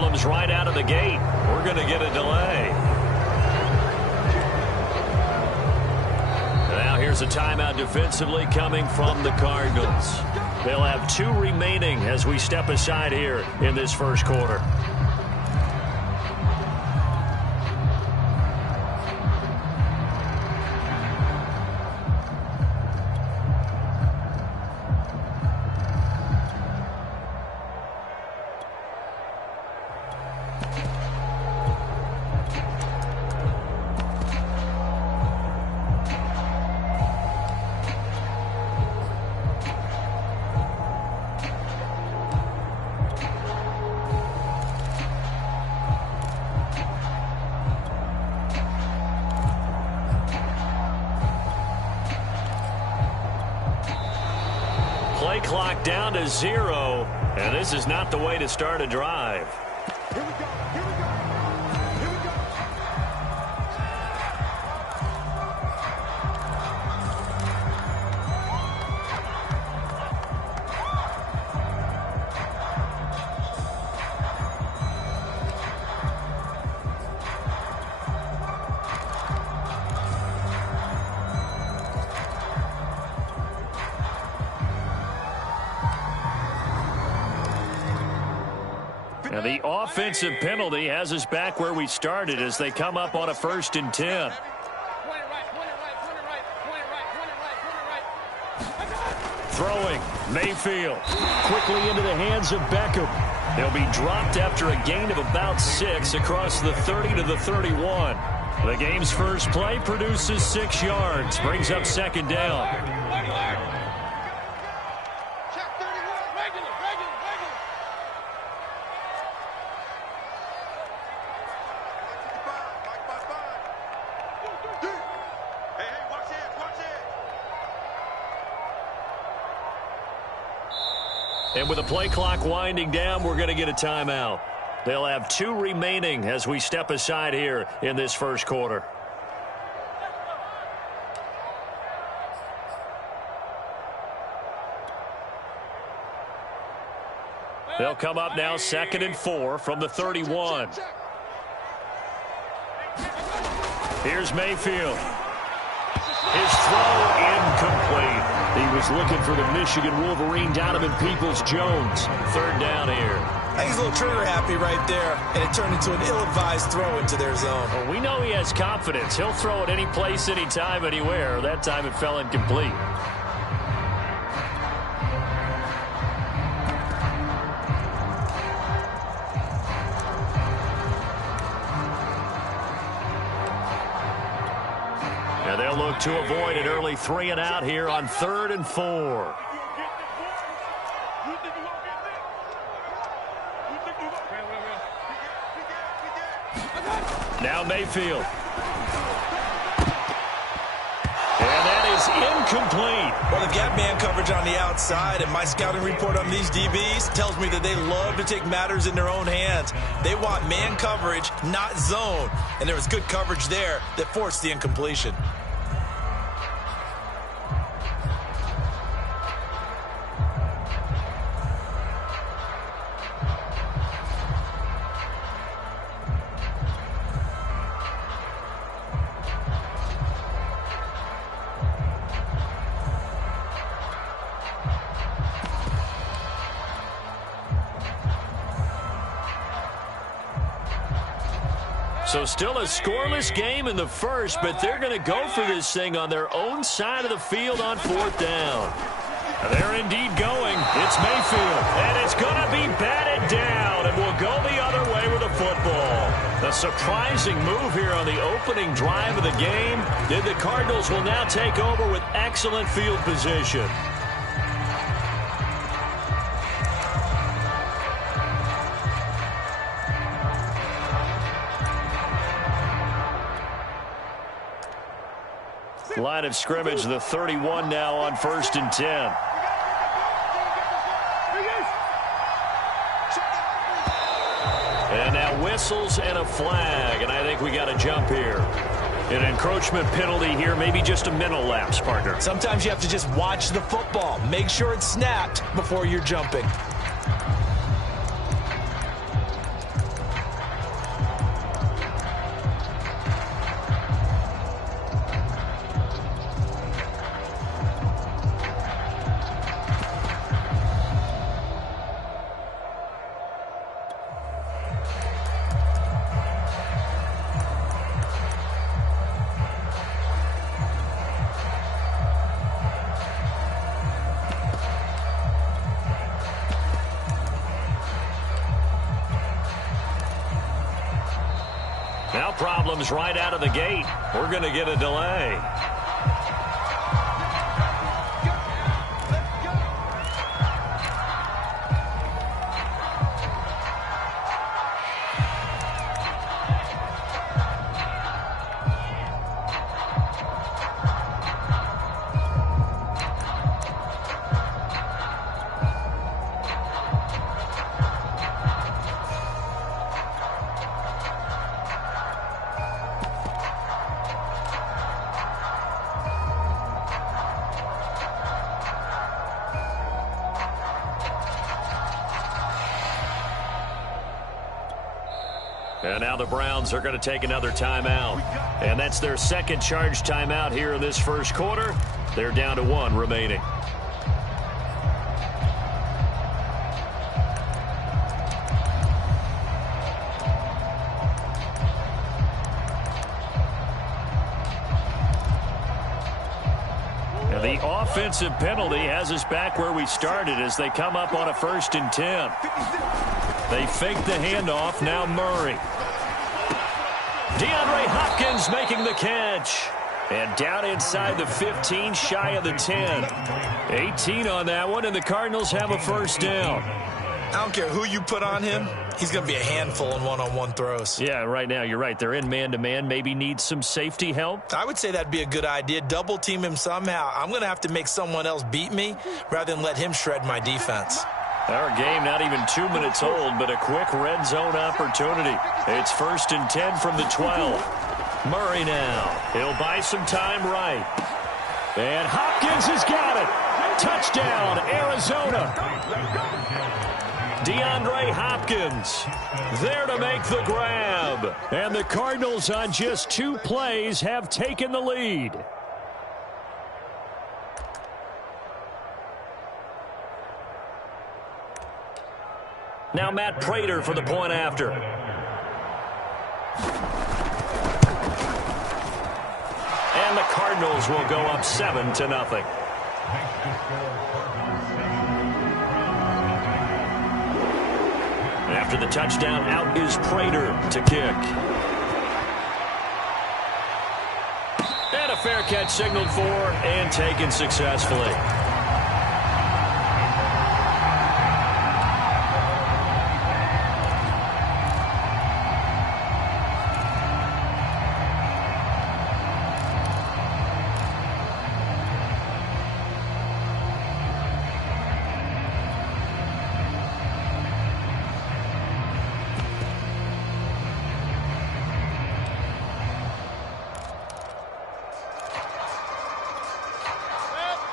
problems right out of the gate. We're going to get a delay. Now here's a timeout defensively coming from the Cardinals. They'll have 2 remaining as we step aside here in this first quarter. Play clock down to 0, and this is not the way to start a drive. Here we go. Here we go. Here we go. And the offensive penalty has us back where we started as they come up on a 1st and 10. Throwing, Mayfield, quickly into the hands of Beckham. They'll be dropped after a gain of about 6 across the 30 to the 31. The game's first play produces 6 yards, brings up 2nd down. And with the play clock winding down, we're going to get a timeout. They'll have 2 remaining as we step aside here in this first quarter. They'll come up now 2nd and 4 from the 31. Here's Mayfield. His throw incomplete. He was looking for the Michigan Wolverine, Donovan Peoples-Jones. 3rd down here. I think he's a little trigger happy right there, and it turned into an ill-advised throw into their zone. Well, we know he has confidence. He'll throw it any place, anytime, anywhere. That time it fell incomplete. And they'll look to avoid an early 3 and out here on 3rd and 4. Now Mayfield. And that is incomplete. Well, the gap man coverage on the outside, and my scouting report on these DBs tells me that they love to take matters in their own hands. They want man coverage, not zone. And there was good coverage there that forced the incompletion. So still a scoreless game in the first, but they're going to go for this thing on their own side of the field on 4th down. They're indeed going. It's Mayfield, and it's going to be batted down, and we'll go the other way with the football. A surprising move here on the opening drive of the game. The Cardinals will now take over with excellent field position. Line of scrimmage, the 31 now on 1st and 10. And now whistles and a flag, and I think we got a jump here. An encroachment penalty here, maybe just a mental lapse, partner. Sometimes you have to just watch the football. Make sure it's snapped before you're jumping. Now problems right out of the gate. We're going to get a delay. And now the Browns are going to take another timeout. And that's their second charge timeout here in this first quarter. They're down to 1 remaining. And the offensive penalty has us back where we started as they come up on a 1st and 10. They fake the handoff. Now Murray. DeAndre Hopkins making the catch. And down inside the 15, shy of the 10. 18 on that one, and the Cardinals have a 1st down. I don't care who you put on him. He's going to be a handful in one-on-one throws. Yeah, right now, you're right. They're in man-to-man. Maybe need some safety help. I would say that'd be a good idea. Double team him somehow. I'm going to have to make someone else beat me rather than let him shred my defense. Our game not even 2 minutes old, but a quick red zone opportunity. It's 1st and 10 from the 12. Murray now. He'll buy some time right. And Hopkins has got it. Touchdown, Arizona. DeAndre Hopkins there to make the grab. And the Cardinals on just 2 plays have taken the lead. Now Matt Prater for the point after. And the Cardinals will go up 7-0. After the touchdown, out is Prater to kick. And a fair catch signaled for and taken successfully.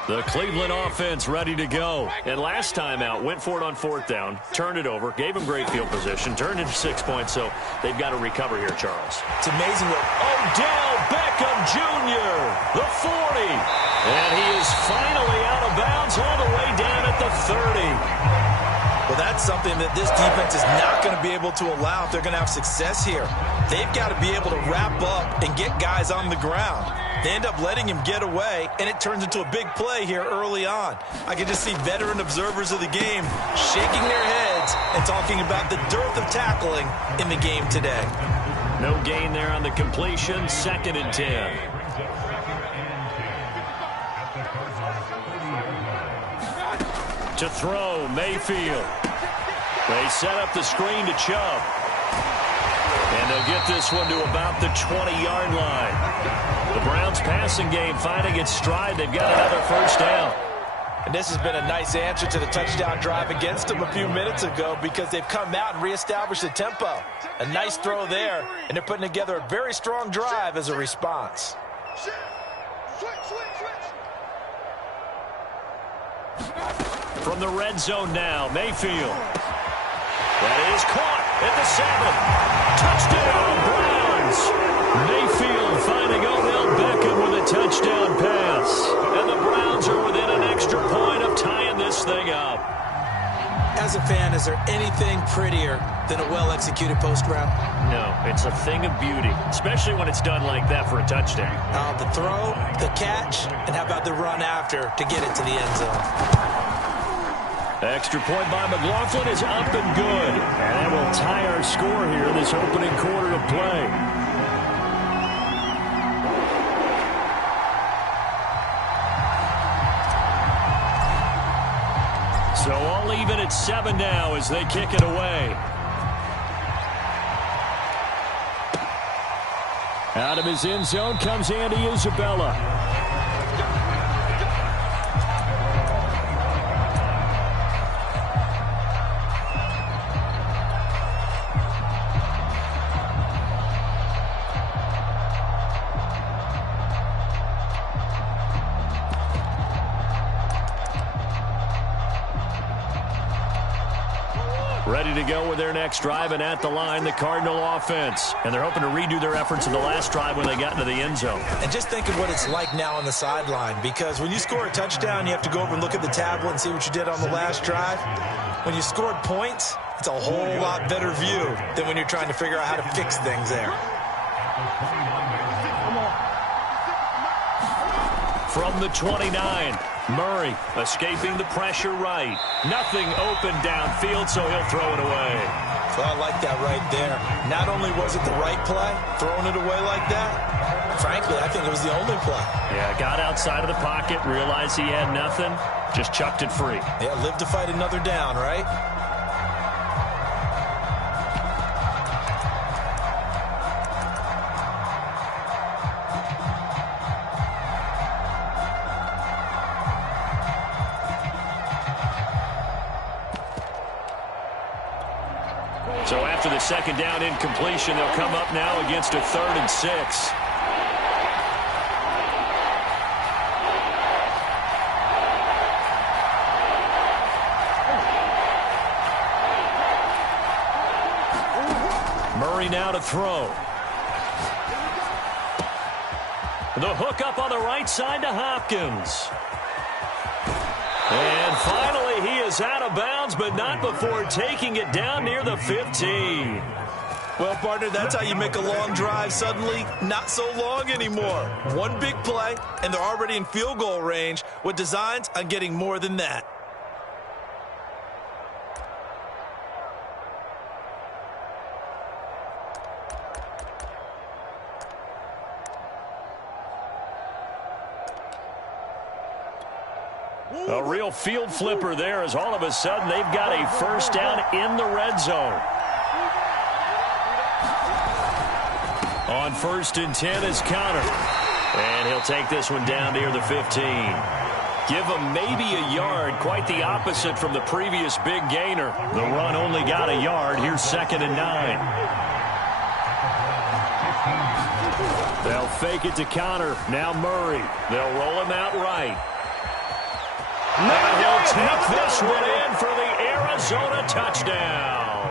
The Cleveland offense ready to go. And last time out, went for it on 4th down, turned it over, gave them great field position, turned it 6 points, so they've got to recover here, Charles. It's amazing what Odell Beckham Jr., the 40. And he is finally out of bounds all the way down at the 30. Well, that's something that this defense is not going to be able to allow if they're going to have success here. They've got to be able to wrap up and get guys on the ground. They end up letting him get away, and it turns into a big play here early on. I can just see veteran observers of the game shaking their heads and talking about the dearth of tackling in the game today. No gain there on the completion, 2nd and 10. To throw, Mayfield. They set up the screen to Chubb. And they'll get this one to about the 20-yard line. The Browns passing game finding its stride. They've got another 1st down. And this has been a nice answer to the touchdown drive against them a few minutes ago because they've come out and reestablished the tempo. A nice throw there, and they're putting together a very strong drive as a response. From the red zone now, Mayfield. That is caught at the 7. Touchdown, Browns. Mayfield finding Odell Beckham with a touchdown pass. And the Browns are within an extra point of tying this thing up. As a fan, is there anything prettier than a well-executed post route? No, it's a thing of beauty, especially when it's done like that for a touchdown. The throw, the catch, and how about the run after to get it to the end zone? Extra point by McLaughlin is up and good. And that will tie our score here this opening quarter of play. So all even at 7 now as they kick it away. Out of his end zone comes Andy Isabella. Ready to go with their next drive, and at the line, the Cardinal offense. And they're hoping to redo their efforts in the last drive when they got into the end zone. And just think of what it's like now on the sideline, because when you score a touchdown, you have to go over and look at the tablet and see what you did on the last drive. When you scored points, it's a whole lot better view than when you're trying to figure out how to fix things there. From the 29, Murray escaping the pressure right. Nothing open downfield, so he'll throw it away. Well, I like that right there. Not only was it the right play, throwing it away like that, frankly, I think it was the only play. Yeah, got outside of the pocket, realized he had nothing, just chucked it free. Yeah, live to fight another down, right? So after the second down incompletion, they'll come up now against a 3rd and 6. Murray now to throw. The hook up on the right side to Hopkins. And finally, he is out of bounds, but not before taking it down near the 15. Well, partner, that's how you make a long drive suddenly not so long anymore. One big play, and they're already in field goal range with designs on getting more than that. A real field flipper there as all of a sudden they've got a first down in the red zone. On 1st and 10 is Connor. And he'll take this one down near the 15. Give him maybe a yard, quite the opposite from the previous big gainer. The run only got a yard. Here's 2nd and 9. They'll fake it to Connor. Now Murray. They'll roll him out right. And he'll take this one in for the Arizona touchdown.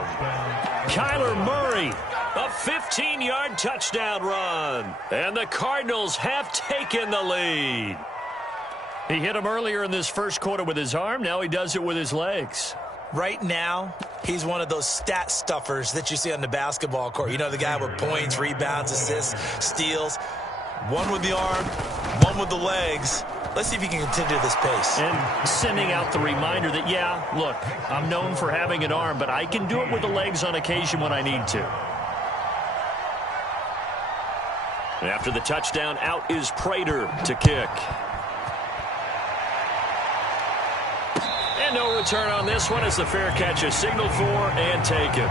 Kyler Murray, a 15-yard touchdown run. And the Cardinals have taken the lead. He hit him earlier in this first quarter with his arm. Now he does it with his legs. Right now, he's one of those stat stuffers that you see on the basketball court. You know, the guy with points, rebounds, assists, steals. One with the arm, one with the legs. Let's see if he can continue this pace. And sending out the reminder that, yeah, look, I'm known for having an arm, but I can do it with the legs on occasion when I need to. After the touchdown, out is Prater to kick. And no return on this one as the fair catch is signaled for and taken.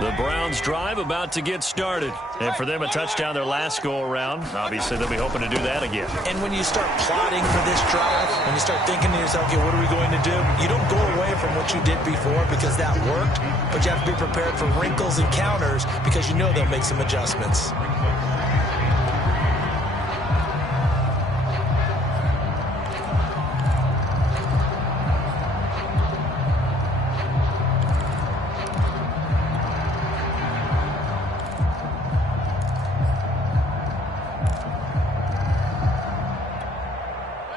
The Browns drive about to get started. And for them, a touchdown their last go-around. Obviously, they'll be hoping to do that again. And when you start plotting for this drive, when you start thinking to yourself, okay, what are we going to do? You don't go away from what you did before because that worked, but you have to be prepared for wrinkles and counters because you know they'll make some adjustments.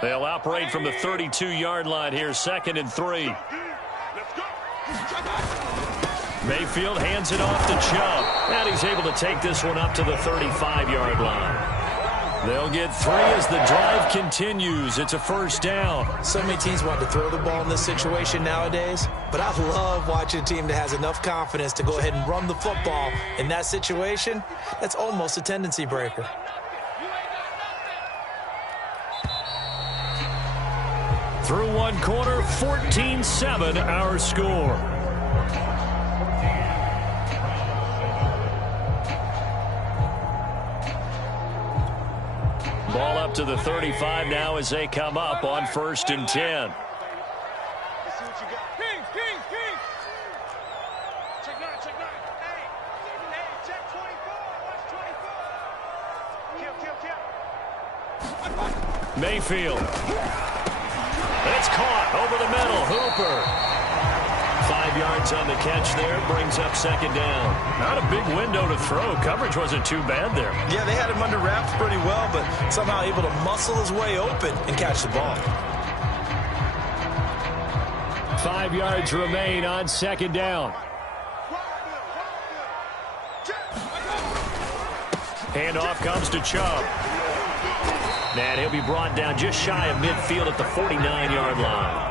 They'll operate from the 32-yard line here, 2nd and 3. Mayfield hands it off to Chubb, and he's able to take this one up to the 35-yard line. They'll get 3 as the drive continues. It's a 1st down. So many teams want to throw the ball in this situation nowadays, but I love watching a team that has enough confidence to go ahead and run the football. In that situation, that's almost a tendency breaker. Through one quarter, 14-7 our score. Ball up to the 35 now as they come up on 1st and 10. Let's see what you got. King. Check 9. Hey, check 24. Watch 24. Kill. Mayfield. It's caught over the middle. Hooper. 5 yards on the catch there. Brings up 2nd down. Not a big window to throw. Coverage wasn't too bad there. Yeah, they had him under wraps pretty well, but somehow able to muscle his way open and catch the ball. 5 yards remain on 2nd down. Handoff comes to Chubb. And he'll be brought down just shy of midfield at the 49-yard line.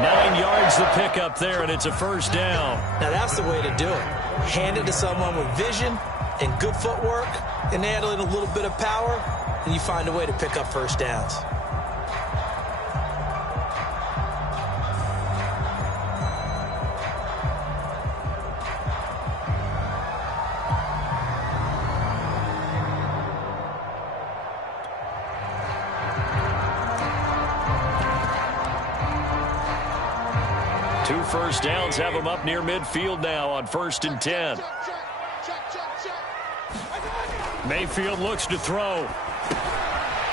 9 yards the pickup there, and it's a 1st down. Now that's the way to do it. Hand it to someone with vision and good footwork, and add in a little bit of power, and you find a way to pick up 1st downs. Two 1st downs have them up near midfield now on 1st and 10. Mayfield looks to throw.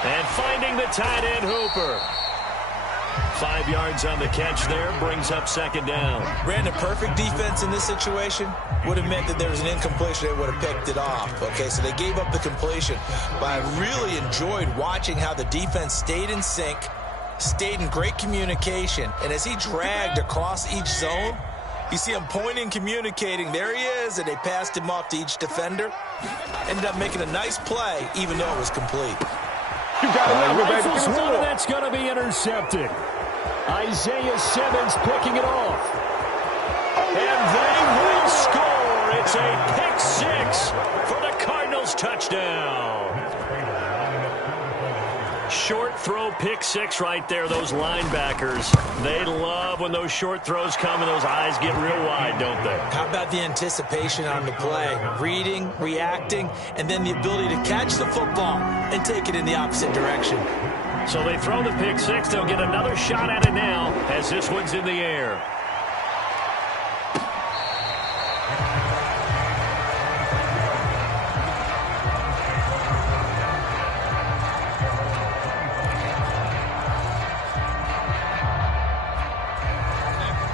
And finding the tight end, Hooper. 5 yards on the catch there, brings up 2nd down. Brandon, perfect defense in this situation would have meant that there was an incompletion. They would have picked it off. Okay, so they gave up the completion. But I really enjoyed watching how the defense stayed in sync, stayed in great communication, and as he dragged across each zone, you see him pointing, communicating. There he is, and they passed him off to each defender. Ended up making a nice play, even though it was complete. You got another, baby. Rifles one, and that's going to be intercepted. Isaiah Simmons picking it off. And they will score. It's a pick 6 for the Cardinals touchdown. Short throw, pick 6 right there. Those linebackers, they love when those short throws come and those eyes get real wide, don't they? How about the anticipation on the play? Reading, reacting, and then the ability to catch the football and take it in the opposite direction. So they throw the pick 6. They'll get another shot at it now as this one's in the air.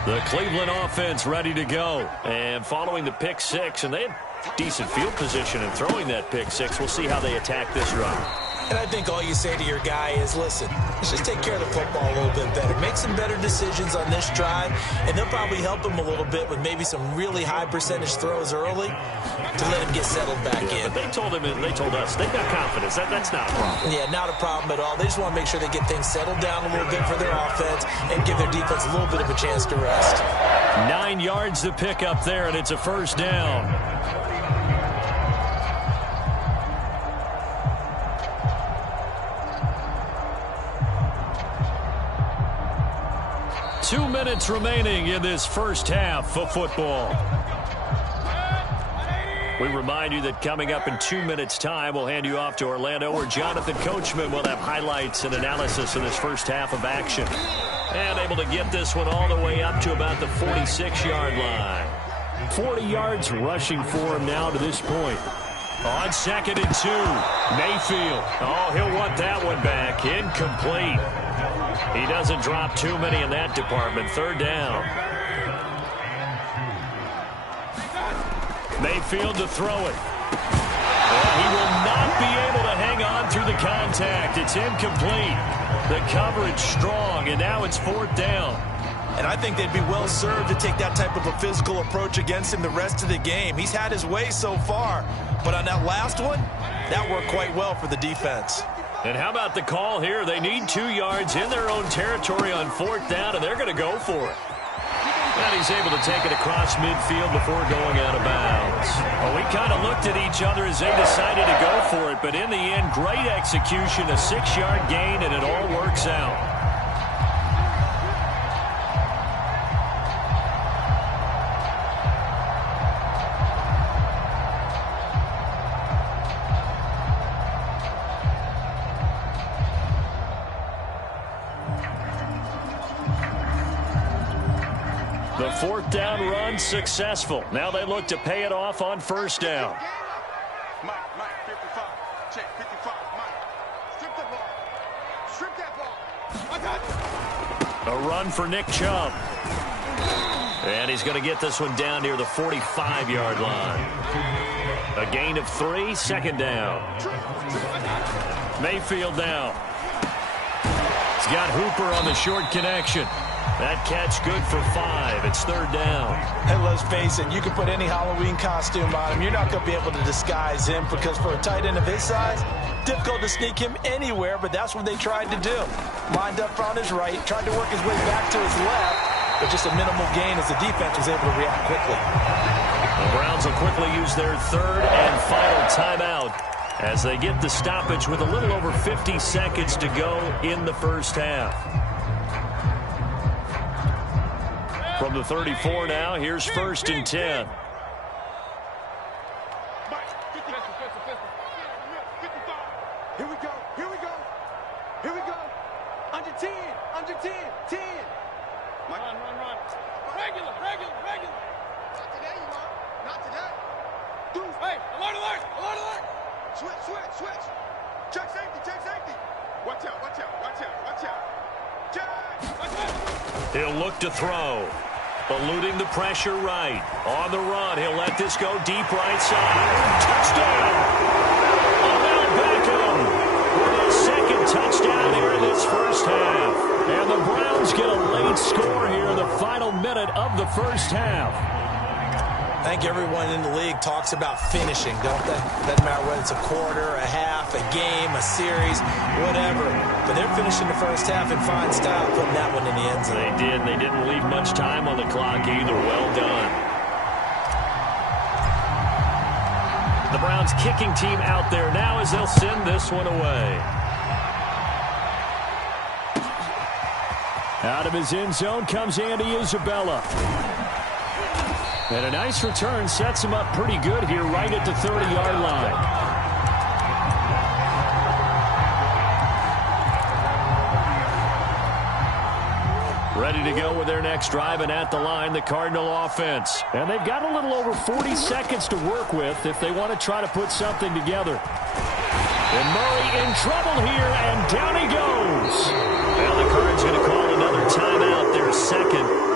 The Cleveland offense ready to go. And following the pick 6, and they had decent field position in throwing that pick 6. We'll see how they attack this run. And I think all you say to your guy is, listen, let's just take care of the football a little bit better. Make some better decisions on this drive, and they'll probably help him a little bit with maybe some really high percentage throws early to let him get settled back in. But they told him, and they told us, they've got confidence. That's not a problem. Yeah, not a problem at all. They just want to make sure they get things settled down a little bit for their offense and give their defense a little bit of a chance to rest. 9 yards to pick up there, and it's a 1st down. 2 minutes remaining in this first half of football. We remind you that coming up in 2 minutes' time, we'll hand you off to Orlando, where Jonathan Coachman will have highlights and analysis of this first half of action. And able to get this one all the way up to about the 46-yard line. 40 yards rushing for him now to this point. On 2nd and 2, Mayfield. Oh, he'll want that one back. Incomplete. He doesn't drop too many in that department. 3rd down. Mayfield to throw it. Well, he will not be able to hang on through the contact. It's incomplete. The coverage strong, and now it's 4th down. And I think they'd be well served to take that type of a physical approach against him the rest of the game. He's had his way so far, but on that last one, that worked quite well for the defense. And how about the call here? They need 2 yards in their own territory on 4th down, and they're going to go for it. And he's able to take it across midfield before going out of bounds. Well, we kind of looked at each other as they decided to go for it, but in the end, great execution, a 6-yard gain, and it all works out. The 4th down run successful. Now they look to pay it off on 1st down. Mike, 55. Check, 55. Mike, strip that ball. Strip that ball. I got it. A run for Nick Chubb. And he's going to get this one down near the 45-yard line. A gain of 3, 2nd down. Mayfield now. He's got Hooper on the short connection. That catch good for 5. It's 3rd down. Hey, let's face it, you can put any Halloween costume on him. You're not going to be able to disguise him because for a tight end of his size, difficult to sneak him anywhere, but that's what they tried to do. Lined up on his right, tried to work his way back to his left, but just a minimal gain as the defense was able to react quickly. The Browns will quickly use their 3rd and final timeout as they get the stoppage with a little over 50 seconds to go in the 1st half. From the 34 now, here's 1st and 10. Here we go. Under 10. 10. Mike. Run. Regular. Not today, you are. Not today. Deuce. Hey, alert. Switch. Check safety. Watch out. Check. He'll look to throw. Eluding the pressure right. On the run, he'll let this go deep right side. Touchdown! Odell Beckham with his 2nd touchdown here in this 1st half. And the Browns get a late score here in the final minute of the 1st half. I think everyone in the league talks about finishing, don't they? Doesn't matter whether it's a quarter, a half, a game, a series, whatever. But they're finishing the 1st half in fine style, putting that one in the end zone. They did. They didn't leave much time on the clock either. Well done. The Browns kicking team out there now as they'll send this one away. Out of his end zone comes Andy Isabella. And a nice return sets him up pretty good here right at the 30-yard line. Ready to go with their next drive, and at the line, the Cardinal offense. And they've got a little over 40 seconds to work with if they want to try to put something together. And Murray in trouble here, and down he goes. Well, the Cards going to call another timeout, their 2nd.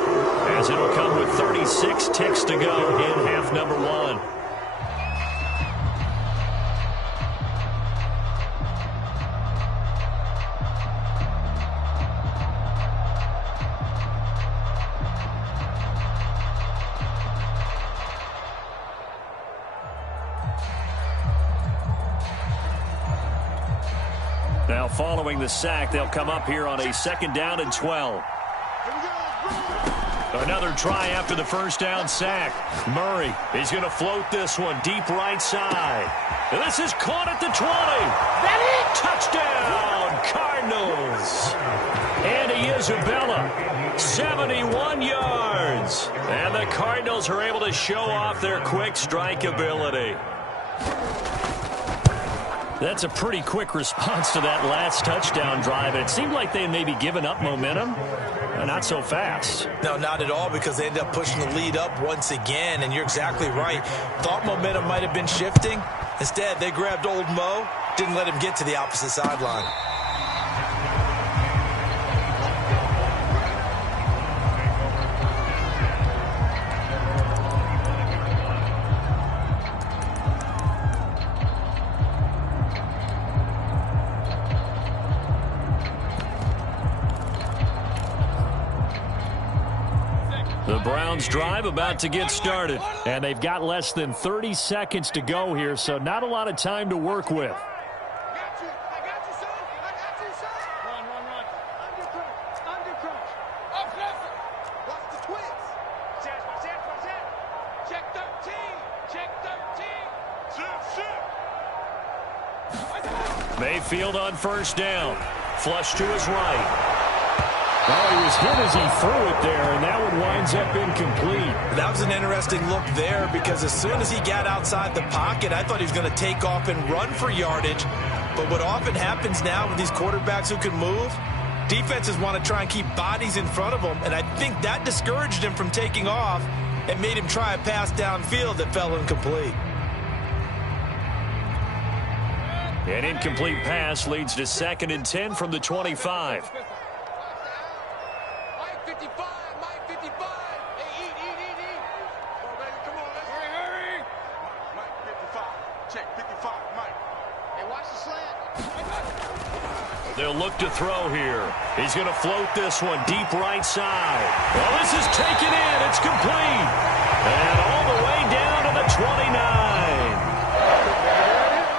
As it'll come with 36 ticks to go in half number 1. Now following the sack, they'll come up here on a 2nd down and 12. Another try after the 1st down sack. Murray is going to float this one deep right side. And this is caught at the 20. Touchdown, Cardinals. Andy Isabella, 71 yards. And the Cardinals are able to show off their quick strike ability. That's a pretty quick response to that last touchdown drive. And it seemed like they had maybe given up momentum. Not so fast. No, not at all, because they ended up pushing the lead up once again, and you're exactly right. Thought momentum might have been shifting. Instead, they grabbed old Mo, didn't let him get to the opposite sideline. The Browns drive about to get started, and they've got less than 30 seconds to go here, so not a lot of time to work with. Mayfield on first down. Flush to his right. Oh, he was hit as he threw it there, and that one winds up incomplete. That was an interesting look there because as soon as he got outside the pocket, I thought he was going to take off and run for yardage. But what often happens now with these quarterbacks who can move, defenses want to try and keep bodies in front of them, and I think that discouraged him from taking off and made him try a pass downfield that fell incomplete. An incomplete pass leads to 2nd and 10 from the 25. They'll look to throw here. He's going to float this one deep right side. Well, this is taken in. It's complete. And all the way down to the 29.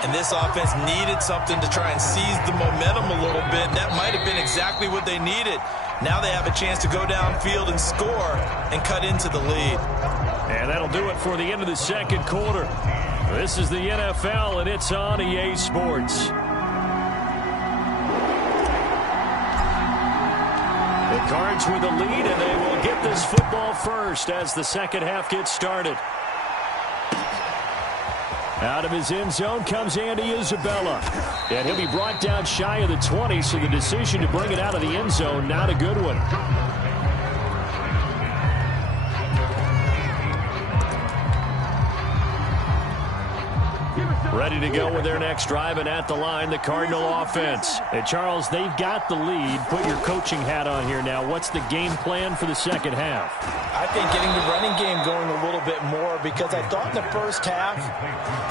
And this offense needed something to try and seize the momentum a little bit. That might have been exactly what they needed. Now they have a chance to go downfield and score and cut into the lead. And that'll do it for the end of the second quarter. This is the NFL, and it's on EA Sports. The Cards with the lead, and they will get this football first as the second half gets started. Out of his end zone comes Andy Isabella. And he'll be brought down shy of the 20, so the decision to bring it out of the end zone, not a good one. Ready to go with their next drive, and at the line, the Cardinal offense. And Charles, they've got the lead. Put your coaching hat on here now. What's the game plan for the second half? I think getting the running game going a little bit more because I thought in the first half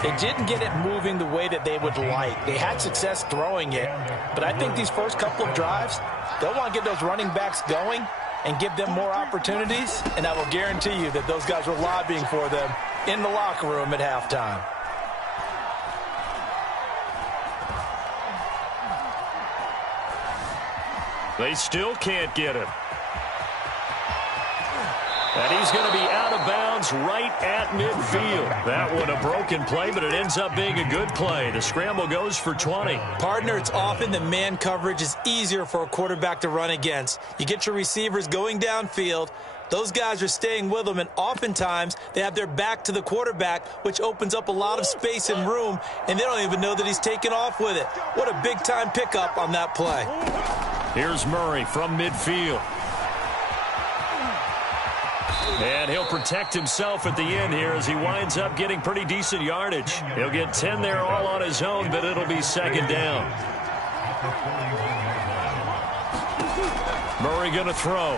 they didn't get it moving the way that they would like. They had success throwing it, but I think these first couple of drives, they'll want to get those running backs going and give them more opportunities, and I will guarantee you that those guys were lobbying for them in the locker room at halftime. They still can't get him. And he's going to be out of bounds right at midfield. That one a broken play, but it ends up being a good play. The scramble goes for 20. Partner, it's often the man coverage is easier for a quarterback to run against. You get your receivers going downfield. Those guys are staying with them, and oftentimes they have their back to the quarterback, which opens up a lot of space and room, and they don't even know that he's taken off with it. What a big-time pickup on that play. Here's Murray from midfield. And he'll protect himself at the end here as he winds up getting pretty decent yardage. He'll get 10 there all on his own, but it'll be second down. Murray going to throw.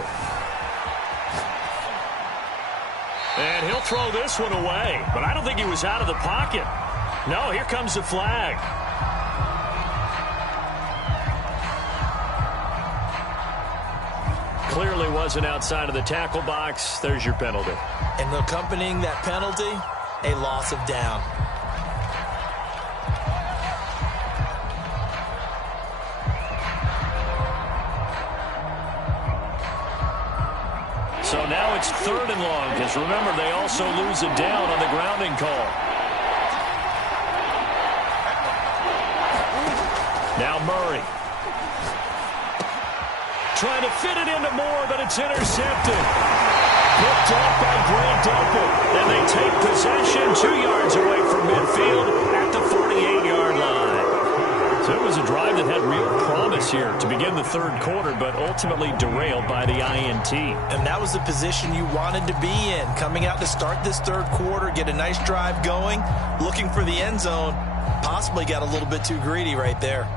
And he'll throw this one away, but I don't think he was out of the pocket. No, here comes the flag. Clearly wasn't outside of the tackle box. There's your penalty. And accompanying that penalty, a loss of down. So now it's 3rd and long, because remember, they also lose a down on the grounding call. Now Murray. Trying to fit it into Moore, but it's intercepted. Picked off by Grant Delpit. And they take possession 2 yards away from midfield at the 48-yard line. So it was a drive that had real promise here to begin the third quarter, but ultimately derailed by the INT. And that was the position you wanted to be in. Coming out to start this third quarter, get a nice drive going, looking for the end zone. Possibly got a little bit too greedy right there.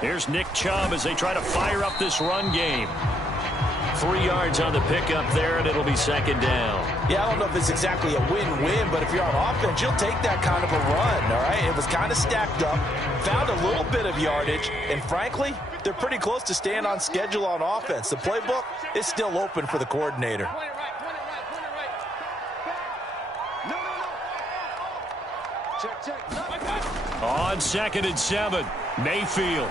Here's Nick Chubb as they try to fire up this run game. 3 yards on the pickup there, and it'll be second down. Yeah, I don't know if it's exactly a win-win, but if you're on offense, you'll take that kind of a run, all right? It was kind of stacked up, found a little bit of yardage, and frankly, they're pretty close to staying on schedule on offense. The playbook is still open for the coordinator. On 2nd and 7, Mayfield.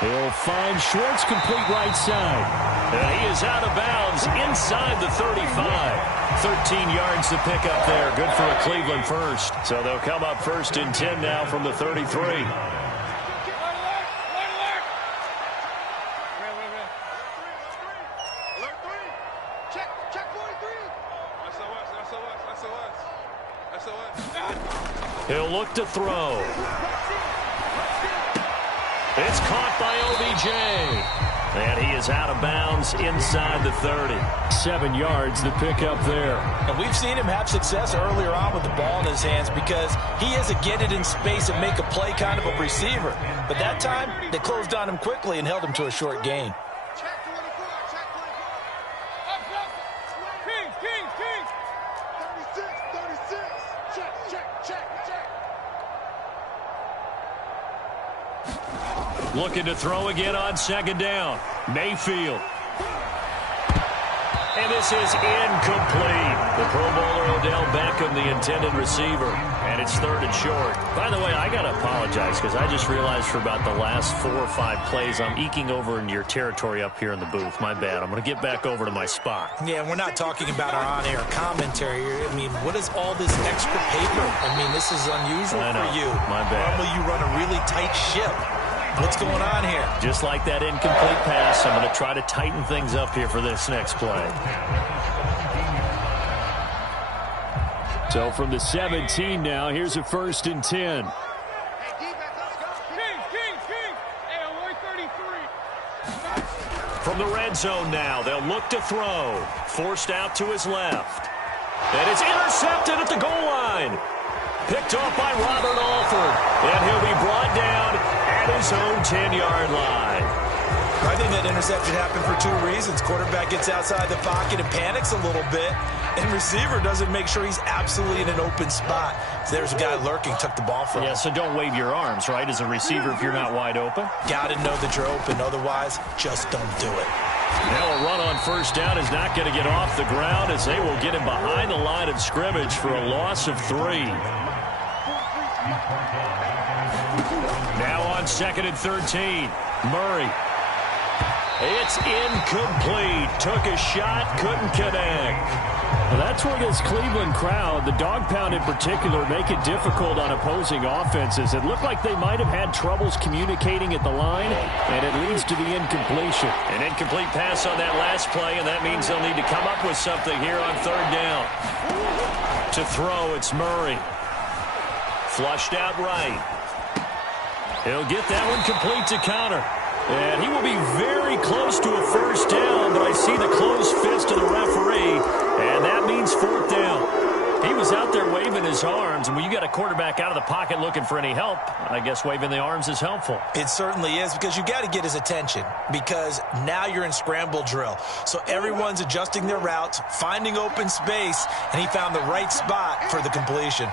He'll find Schwartz complete right side. And he is out of bounds inside the 35. 13 yards to pick up there. Good for a Cleveland first. So they'll come up 1st and 10 now from the 33. He'll look to throw. It's caught by OBJ. And he is out of bounds inside the 30. 7 yards to pick up there. And we've seen him have success earlier on with the ball in his hands because he is a get it in space and make a play kind of a receiver. But that time, they closed on him quickly and held him to a short gain. Looking to throw again on 2nd down. Mayfield. And this is incomplete. The Pro Bowler Odell Beckham, the intended receiver. And it's 3rd and short. By the way, I got to apologize because I just realized for about the last 4 or 5 plays, I'm eking over into your territory up here in the booth. My bad. I'm going to get back over to my spot. Yeah, we're not talking about our on-air commentary here. I mean, what is all this extra paper? I mean, this is unusual for you. My bad. Normally you run a really tight ship. What's going on here? Just like that incomplete pass, I'm going to try to tighten things up here for this next play. So from the 17 now, here's a 1st and 10. From the red zone now, they'll look to throw. Forced out to his left. And it's intercepted at the goal line. Picked off by Robert Alford. And he'll be brought down at his own 10-yard line. I think that interception happened for 2 reasons. Quarterback gets outside the pocket and panics a little bit. And receiver doesn't make sure he's absolutely in an open spot. So there's a guy lurking, took the ball from him. Yeah, so don't wave your arms, right, as a receiver if you're not wide open. Got to know that you're open. Otherwise, just don't do it. Now a run on 1st down is not going to get off the ground as they will get him behind the line of scrimmage for a loss of 3. Now on 2nd and 13, Murray. It's incomplete. Took a shot, couldn't connect. Well, that's where this Cleveland crowd, the dog pound in particular, make it difficult on opposing offenses. It looked like they might have had troubles communicating at the line, and it leads to the incompletion. An incomplete pass on that last play, and that means they'll need to come up with something here on 3rd down. To throw, it's Murray. Flushed out right. He'll get that one complete to counter. And he will be very close to a 1st down, but I see the closed fist of the referee, and that means 4th down. He was out there waving his arms, and when you got a quarterback out of the pocket looking for any help, I guess waving the arms is helpful. It certainly is, because you got to get his attention, because now you're in scramble drill. So everyone's adjusting their routes, finding open space, and he found the right spot for the completion.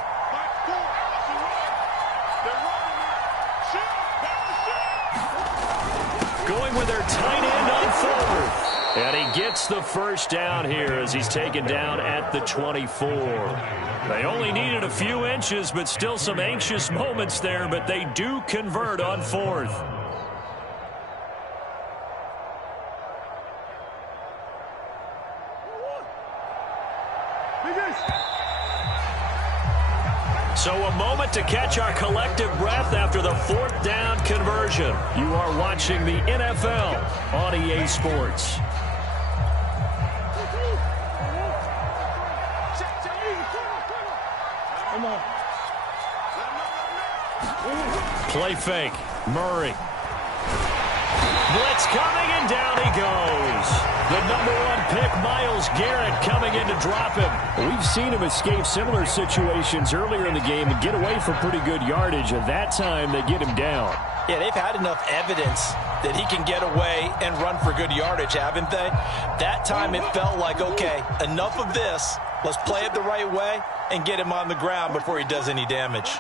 Going with their tight end on 4th. And he gets the 1st down here as he's taken down at the 24. They only needed a few inches, but still some anxious moments there, but they do convert on 4th. So a moment to catch our collective breath after the 4th down conversion. You are watching the NFL on EA Sports. Play fake. Murray. Blitz coming, and down he goes. The #1 pick, Myles Garrett, coming in to drop him. We've seen him escape similar situations earlier in the game and get away for pretty good yardage. At that time, they get him down. Yeah, they've had enough evidence that he can get away and run for good yardage, haven't they? That time it felt like, okay, enough of this. Let's play it the right way and get him on the ground before he does any damage.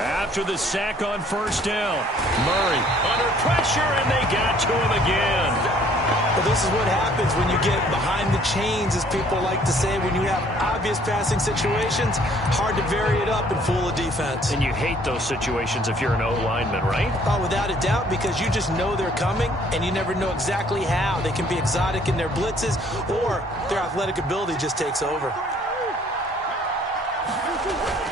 After the sack on first down, Murray under pressure, and they got to him again. Well, this is what happens when you get behind the chains, as people like to say. When you have obvious passing situations, hard to vary it up and fool a defense. And you hate those situations if you're an O-lineman, right? Oh, without a doubt, because you just know they're coming, and you never know exactly how. They can be exotic in their blitzes, or their athletic ability just takes over.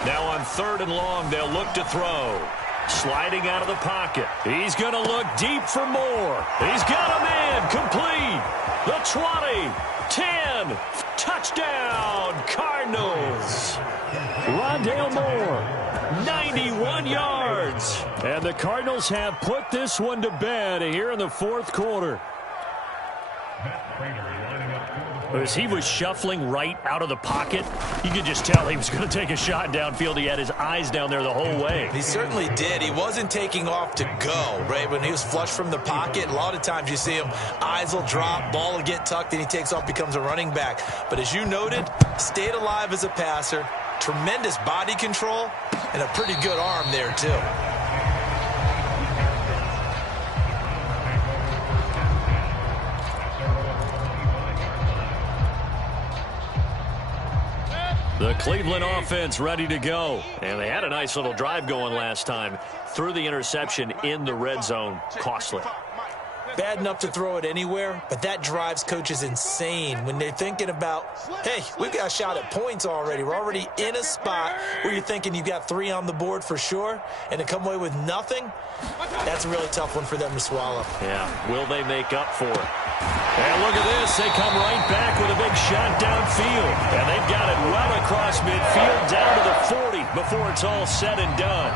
Now on 3rd and long, they'll look to throw. Sliding out of the pocket. He's going to look deep for more. He's got him in. Complete. The 20. 10. Touchdown, Cardinals. Rondale Moore, 91 yards. And the Cardinals have put this one to bed here in the 4th quarter. As he was shuffling right out of the pocket, you could just tell he was going to take a shot downfield. He had his eyes down there the whole way. He certainly did. He wasn't taking off to go, right? When he was flush from the pocket, a lot of times you see him, eyes will drop, ball will get tucked, and he takes off, becomes a running back. But as you noted, stayed alive as a passer, tremendous body control, and a pretty good arm there, too. The Cleveland offense ready to go. And they had a nice little drive going last time. Threw the interception in the red zone. Costly. Bad enough to throw it anywhere, but that drives coaches insane when they're thinking about, hey, we've got a shot at points already. We're already in a spot where you're thinking you've got 3 on the board for sure, and to come away with nothing, that's a really tough one for them to swallow. Yeah, will they make up for it? And look at this. They come right back with a big shot downfield. And they've got it well across midfield down to the 40 before it's all said and done.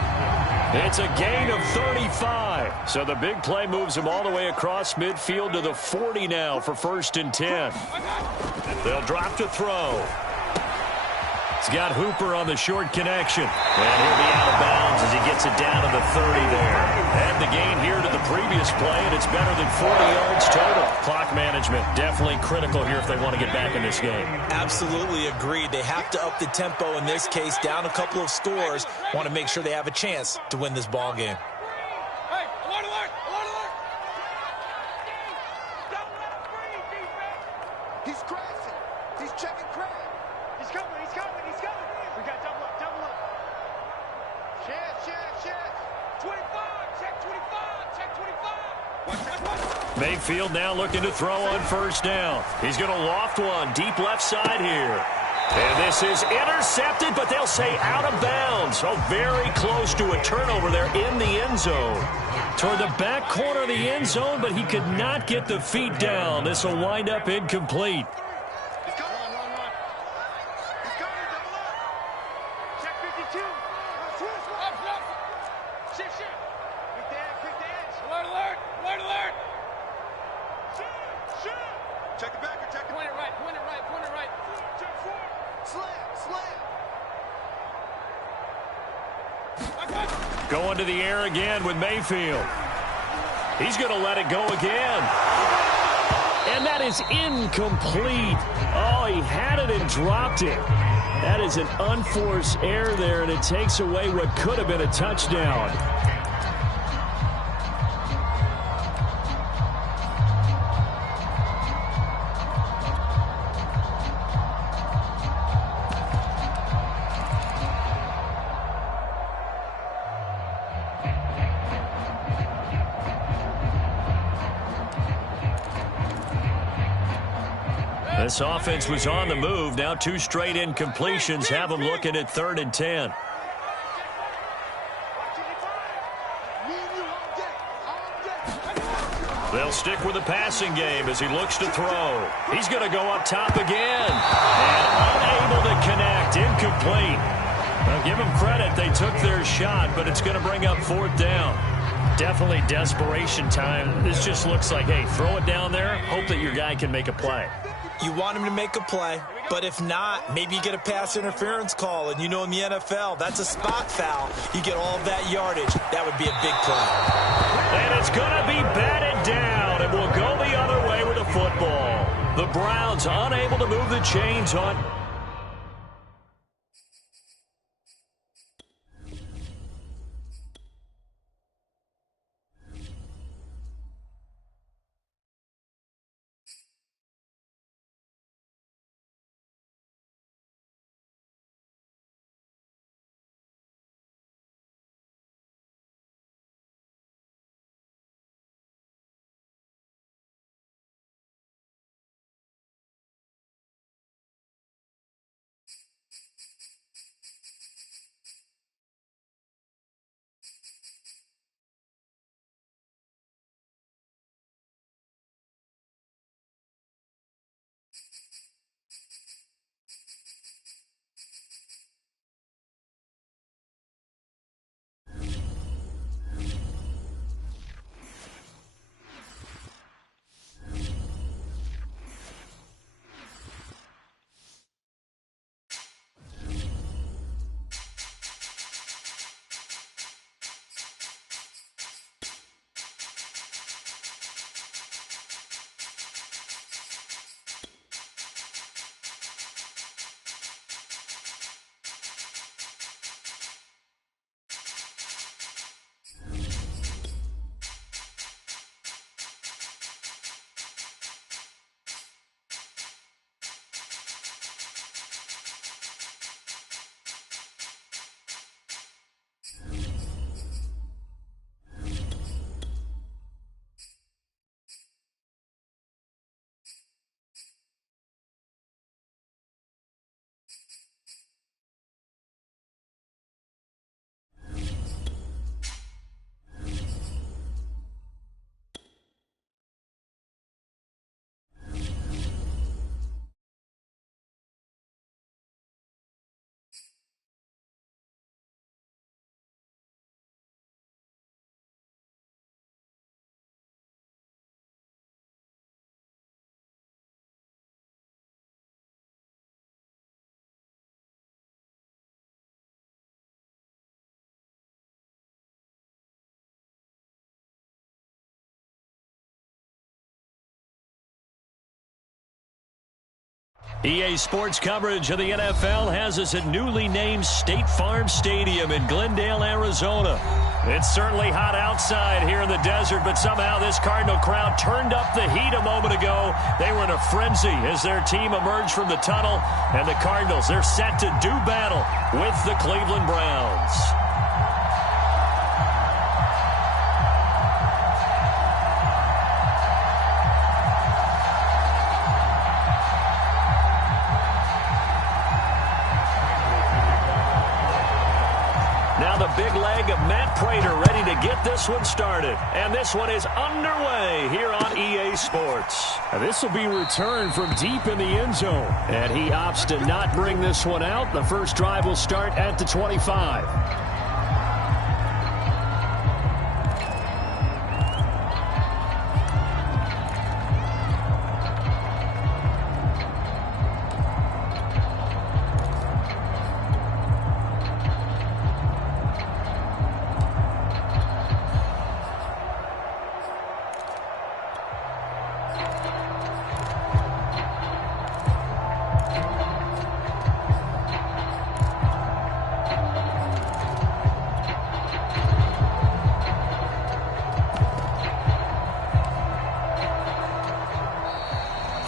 It's a gain of 35. So the big play moves them all the way across midfield to the 40 now for 1st and 10. They'll drop to throw. He's got Hooper on the short connection. And he'll be out of bounds as he gets it down to the 30 there. And the gain here to the previous play, and it's better than 40 yards total. Clock management definitely critical here if they want to get back in this game. Absolutely agreed. They have to up the tempo in this case, down a couple of scores. Want to make sure they have a chance to win this ball game. Hey, alert, alert, alert, alert. He's crashing. He's checking crash. He's coming, he's coming, he's coming. We got double up, double up. Shit. 25, check 25, check 25. Mayfield now looking to throw on 1st down. He's going to loft one deep left side here. And this is intercepted, but they'll say out of bounds. So very close to a turnover there in the end zone. Toward the back corner of the end zone, but he could not get the feet down. This will wind up incomplete. Going to the air again with Mayfield. He's going to let it go again. And that is incomplete. Oh, he had it and dropped it. That is an unforced error there, and it takes away what could have been a touchdown. This offense was on the move. Now 2 straight incompletions have them looking at 3rd and 10. They'll stick with the passing game as he looks to throw. He's going to go up top again. And unable to connect. Incomplete. Now give them credit. They took their shot, but it's going to bring up 4th down. Definitely desperation time. This just looks like, hey, throw it down there, hope that your guy can make a play. You want him to make a play, but if not, maybe you get a pass interference call. And you know in the NFL, that's a spot foul. You get all of that yardage. That would be a big play. And it's going to be batted down, and we'll go the other way with the football. The Browns unable to move the chains on. EA Sports coverage of the NFL has us at newly named State Farm Stadium in Glendale, Arizona. It's certainly hot outside here in the desert, but somehow this Cardinal crowd turned up the heat a moment ago. They were in a frenzy as their team emerged from the tunnel, and the Cardinals, they're set to do battle with the Cleveland Browns. Now the big leg of Matt Prater ready to get this one started. And this one is underway here on EA Sports. And this will be returned from deep in the end zone. And he opts to not bring this one out. The first drive will start at the 25.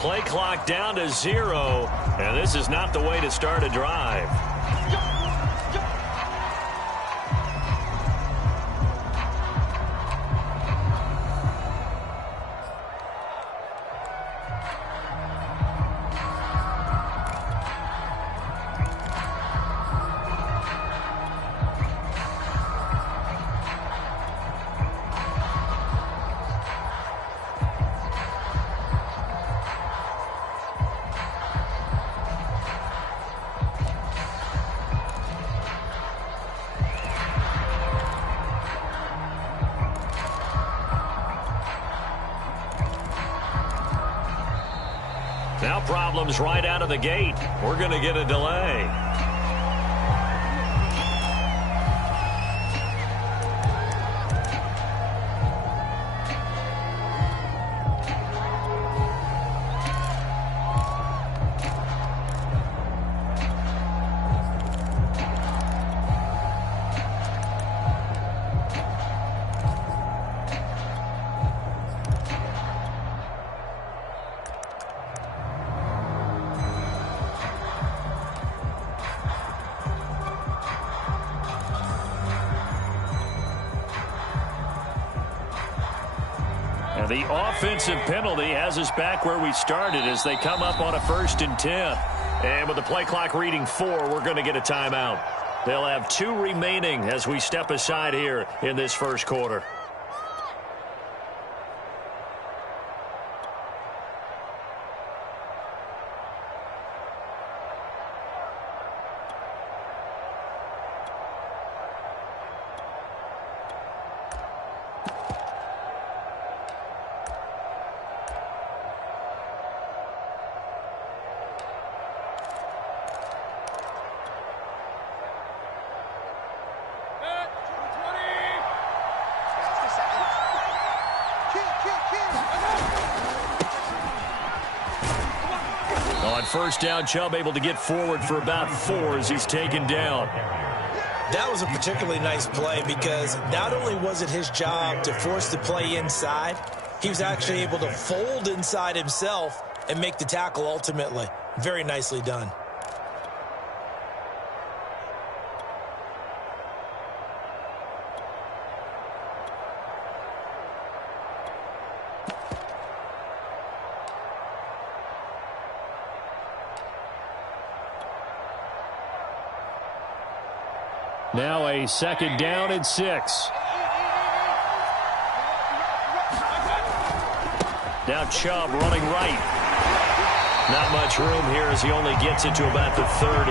Play clock down to 0, and this is not the way to start a drive. problems right out of the gate. We're going to get a delay. And the offensive penalty has us back where we started as they come up on a 1st and 10. And with the play clock reading 4, we're going to get a timeout. They'll have 2 remaining as we step aside here in this first quarter. On 1st down, Chubb able to get forward for about 4 as he's taken down. That was a particularly nice play because not only was it his job to force the play inside, he was actually able to fold inside himself and make the tackle ultimately. Very nicely done. Now a 2nd down and 6. Now Chubb running right. Not much room here as he only gets it to about the 30.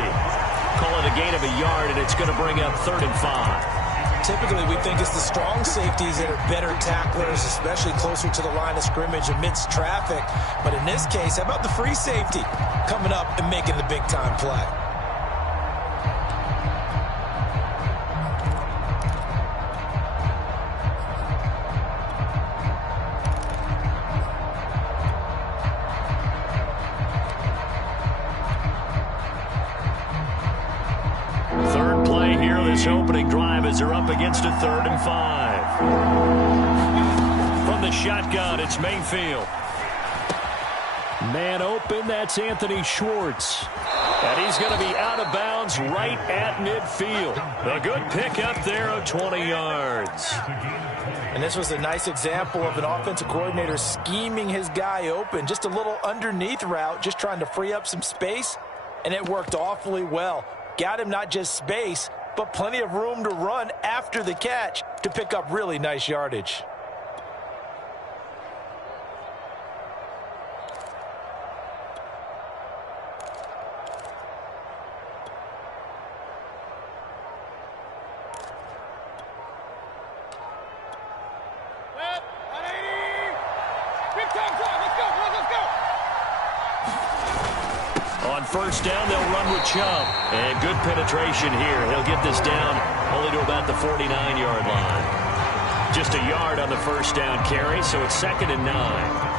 Call it a gain of a yard, and it's going to bring up 3rd and 5. Typically, we think it's the strong safeties that are better tacklers, especially closer to the line of scrimmage amidst traffic. But in this case, how about the free safety coming up and making the big-time play? This opening drive as they're up against a 3rd and 5. From the shotgun, it's Mayfield. Man open, that's Anthony Schwartz. And he's going to be out of bounds right at midfield. A good pickup there of 20 yards. And this was a nice example of an offensive coordinator scheming his guy open. Just a little underneath route, just trying to free up some space, and it worked awfully well. Got him not just space, but plenty of room to run after the catch to pick up really nice yardage. On 1st down, they'll run with Chubb. And good penetration here. He'll get this down only to about the 49-yard line. Just a yard on the 1st down carry, so it's 2nd and 9.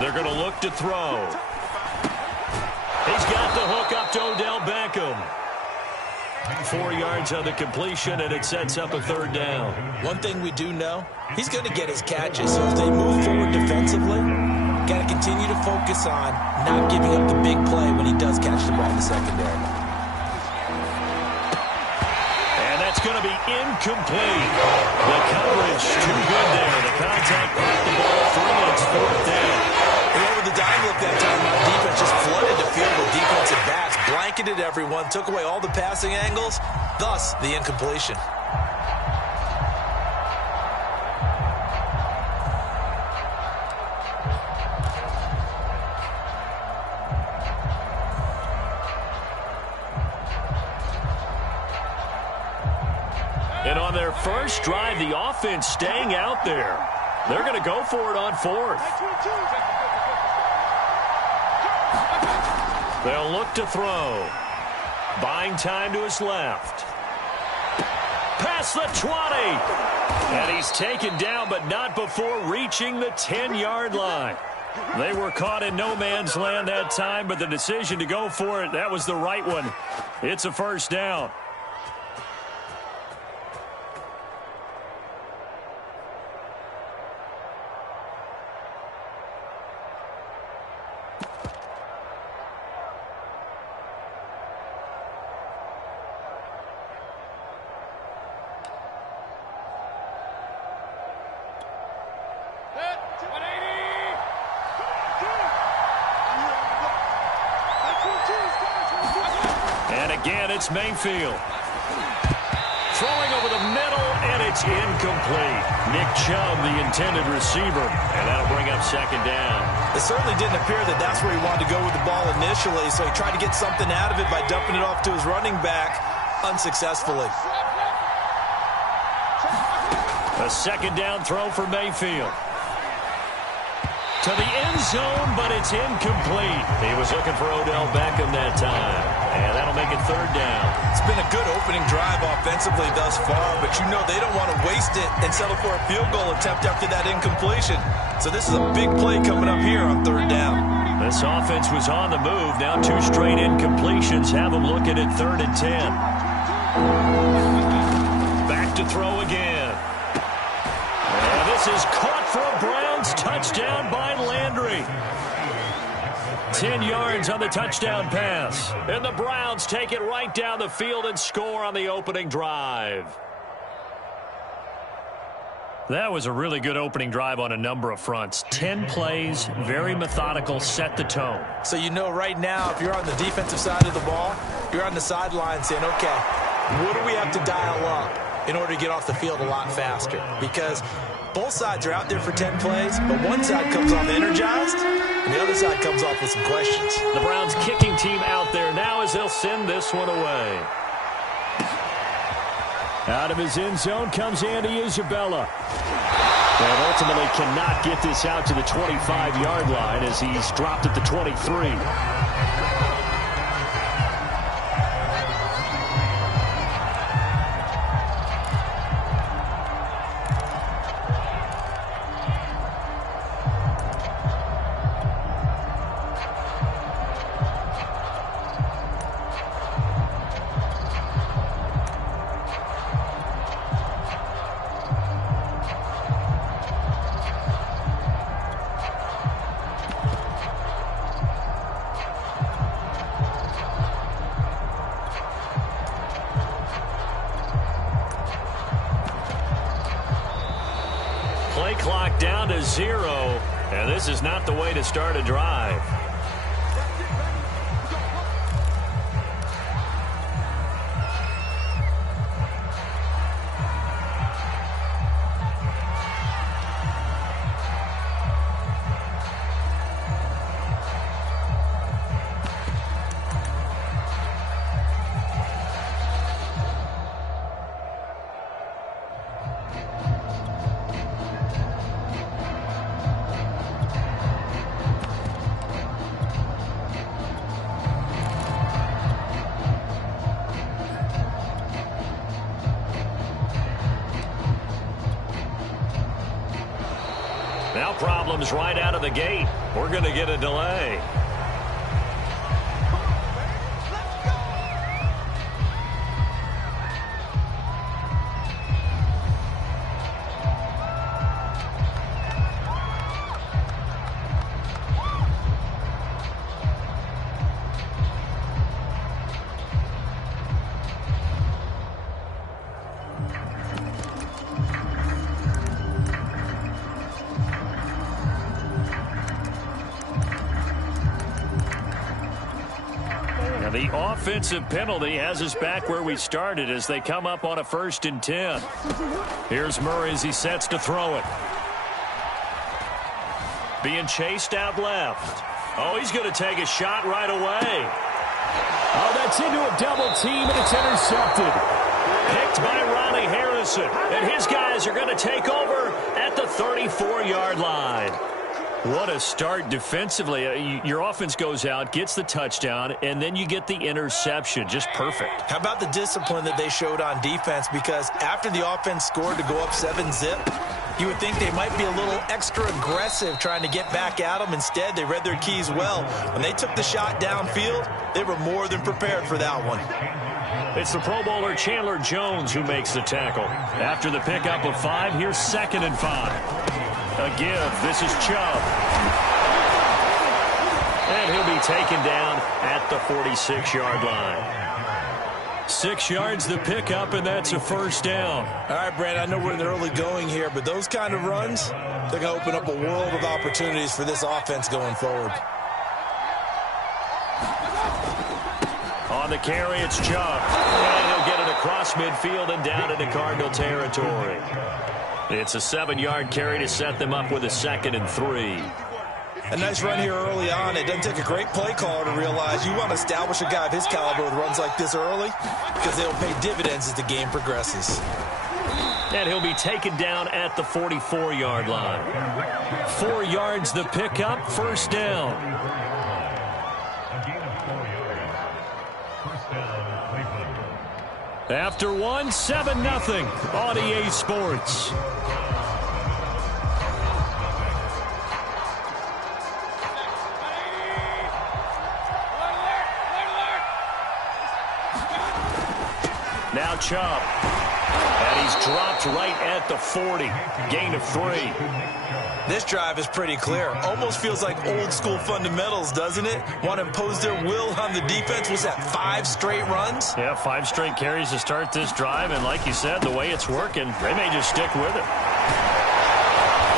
They're going to look to throw. He's got the hook up to Odell Beckham. 4 yards on the completion, and it sets up a 3rd down. One thing we do know, he's going to get his catches. So as they move forward defensively, got to continue to focus on not giving up the big play when he does catch the ball in the secondary. And that's going to be incomplete. The coverage too good there. The contact brought the ball through, and it's 4th down. And over the dime look that time, our defense just flooded the field with defensive backs. cheated everyone, took away all the passing angles, thus the incompletion. And on their first drive, the offense staying out there. They're going to go for it on fourth. They'll look to throw. Buying time to his left. Past the 20. And he's taken down, but not before reaching the 10-yard line. They were caught in no man's land that time, but the decision to go for it, that was the right one. It's a first down. And again, it's Mayfield. Throwing over the middle, and it's incomplete. Nick Chubb, the intended receiver, and that'll bring up second down. It certainly didn't appear that that's where he wanted to go with the ball initially, so he tried to get something out of it by dumping it off to his running back unsuccessfully. A second down throw for Mayfield. To the end zone, but it's incomplete. He was looking for Odell Beckham that time, and that'll make it third down. It's been a good opening drive offensively thus far, but you know they don't want to waste it and settle for a field goal attempt after that incompletion. So this is a big play coming up here on third down. This offense was on the move. Now 2 straight incompletions have them looking at 3rd and 10. Back to throw again. And this is caught for a Browns touchdown by Landry. 10 yards on the touchdown pass. And the Browns take it right down the field and score on the opening drive. That was a really good opening drive on a number of fronts. 10 plays, very methodical, set the tone. So you know right now, if you're on the defensive side of the ball, you're on the sideline saying, okay, what do we have to dial up in order to get off the field a lot faster? Because both sides are out there for 10 plays, but one side comes off energized, and the other side comes off with some questions. The Browns kicking team out there now as they'll send this one away. Out of his end zone comes Andy Isabella. And ultimately cannot get this out to the 25-yard line as he's dropped at the 23. Play clock down to 0, and this is not the way to start a drive. Now problems right out of the gate. We're going to get a delay. The offensive penalty has us back where we started as they come up on a 1st and 10. Here's Murray as he sets to throw it. Being chased out left. Oh, he's going to take a shot right away. Oh, that's into a double team, and it's intercepted. Picked by Ronnie Harrison. And his guys are going to take over at the 34-yard line. What a start defensively. Your offense goes out, gets the touchdown, and then you get the interception. Just perfect. How about the discipline that they showed on defense? Because after the offense scored to go up 7-zip, you would think they might be a little extra aggressive trying to get back at them. Instead, they read their keys well. When they took the shot downfield, they were more than prepared for that one. It's the Pro Bowler Chandler Jones who makes the tackle. After the pickup of 5, here's 2nd and 5. A give. This is Chubb. And he'll be taken down at the 46-yard line. 6 yards the pickup, and that's a 1st down. All right, Brad, I know we're in the early going here, but those kind of runs, they're going to open up a world of opportunities for this offense going forward. On the carry, it's Chubb. And he'll get it across midfield and down into Cardinal territory. It's a 7-yard carry to set them up with a 2nd and 3. A nice run here early on. It doesn't take a great play caller to realize you want to establish a guy of his caliber with runs like this early because they'll pay dividends as the game progresses. And he'll be taken down at the 44-yard line. 4 yards the pickup, 1st down. After 1, 7-0 on EA Sports. Now Chubb. And he's dropped right at the 40. Gain of 3. This drive is pretty clear. Almost feels like old school fundamentals, doesn't it? Want to impose their will on the defense. Was that 5 straight runs? Yeah, 5 straight carries to start this drive. And like you said, the way it's working, they may just stick with it.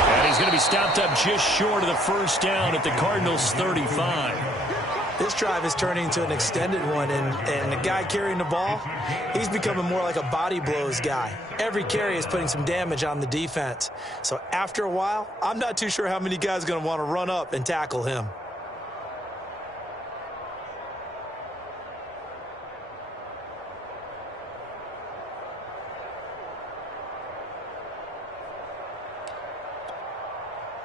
And he's going to be stopped up just short of the 1st down at the Cardinals' 35. This drive is turning into an extended one, and the guy carrying the ball, he's becoming more like a body blows guy. Every carry is putting some damage on the defense. So after a while, I'm not too sure how many guys are going to want to run up and tackle him.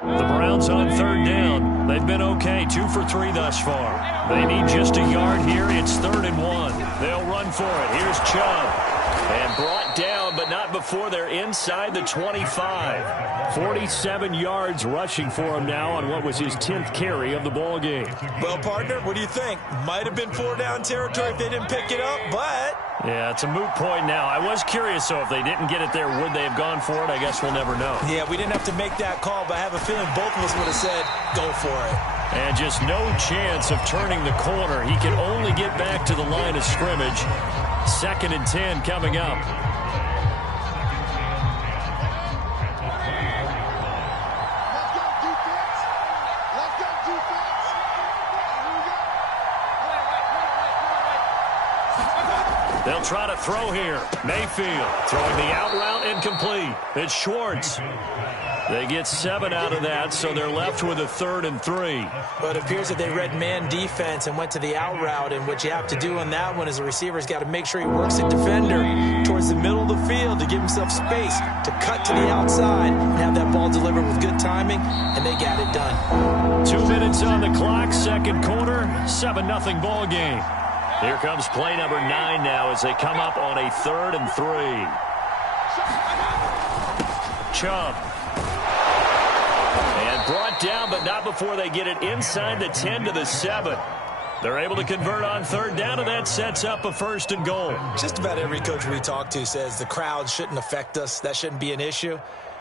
The Browns on 3rd down. They've been okay, 2 for 3 thus far. They need just a yard here. It's 3rd and 1. They'll run for it. Here's Chubb. And brought down, but not before they're inside the 25. 47 yards rushing for him now on what was his 10th carry of the ball game. Well, partner, what do you think? Might have been 4-down territory if they didn't pick it up, but... Yeah, it's a moot point now. I was curious, so if they didn't get it there, would they have gone for it? I guess we'll never know. Yeah, we didn't have to make that call, but I have a feeling both of us would have said, go for it. And just no chance of turning the corner. He can only get back to the line of scrimmage. 2nd and 10 coming up. They'll try to throw here. Mayfield throwing the out route incomplete. It's Schwartz. They get 7 out of that, so they're left with a 3rd and 3. But it appears that they read man defense and went to the out route, and what you have to do on that one is the receiver's got to make sure he works the defender towards the middle of the field to give himself space to cut to the outside and have that ball delivered with good timing, and they got it done. 2 minutes on the clock, 2nd quarter, 7-0 ball game. Here comes play number 9 now as they come up on a 3rd and 3. Chubb. And brought down, but not before they get it inside the 10 to the 7. They're able to convert on 3rd down, and that sets up a 1st and goal. Just about every coach we talk to says the crowd shouldn't affect us. That shouldn't be an issue.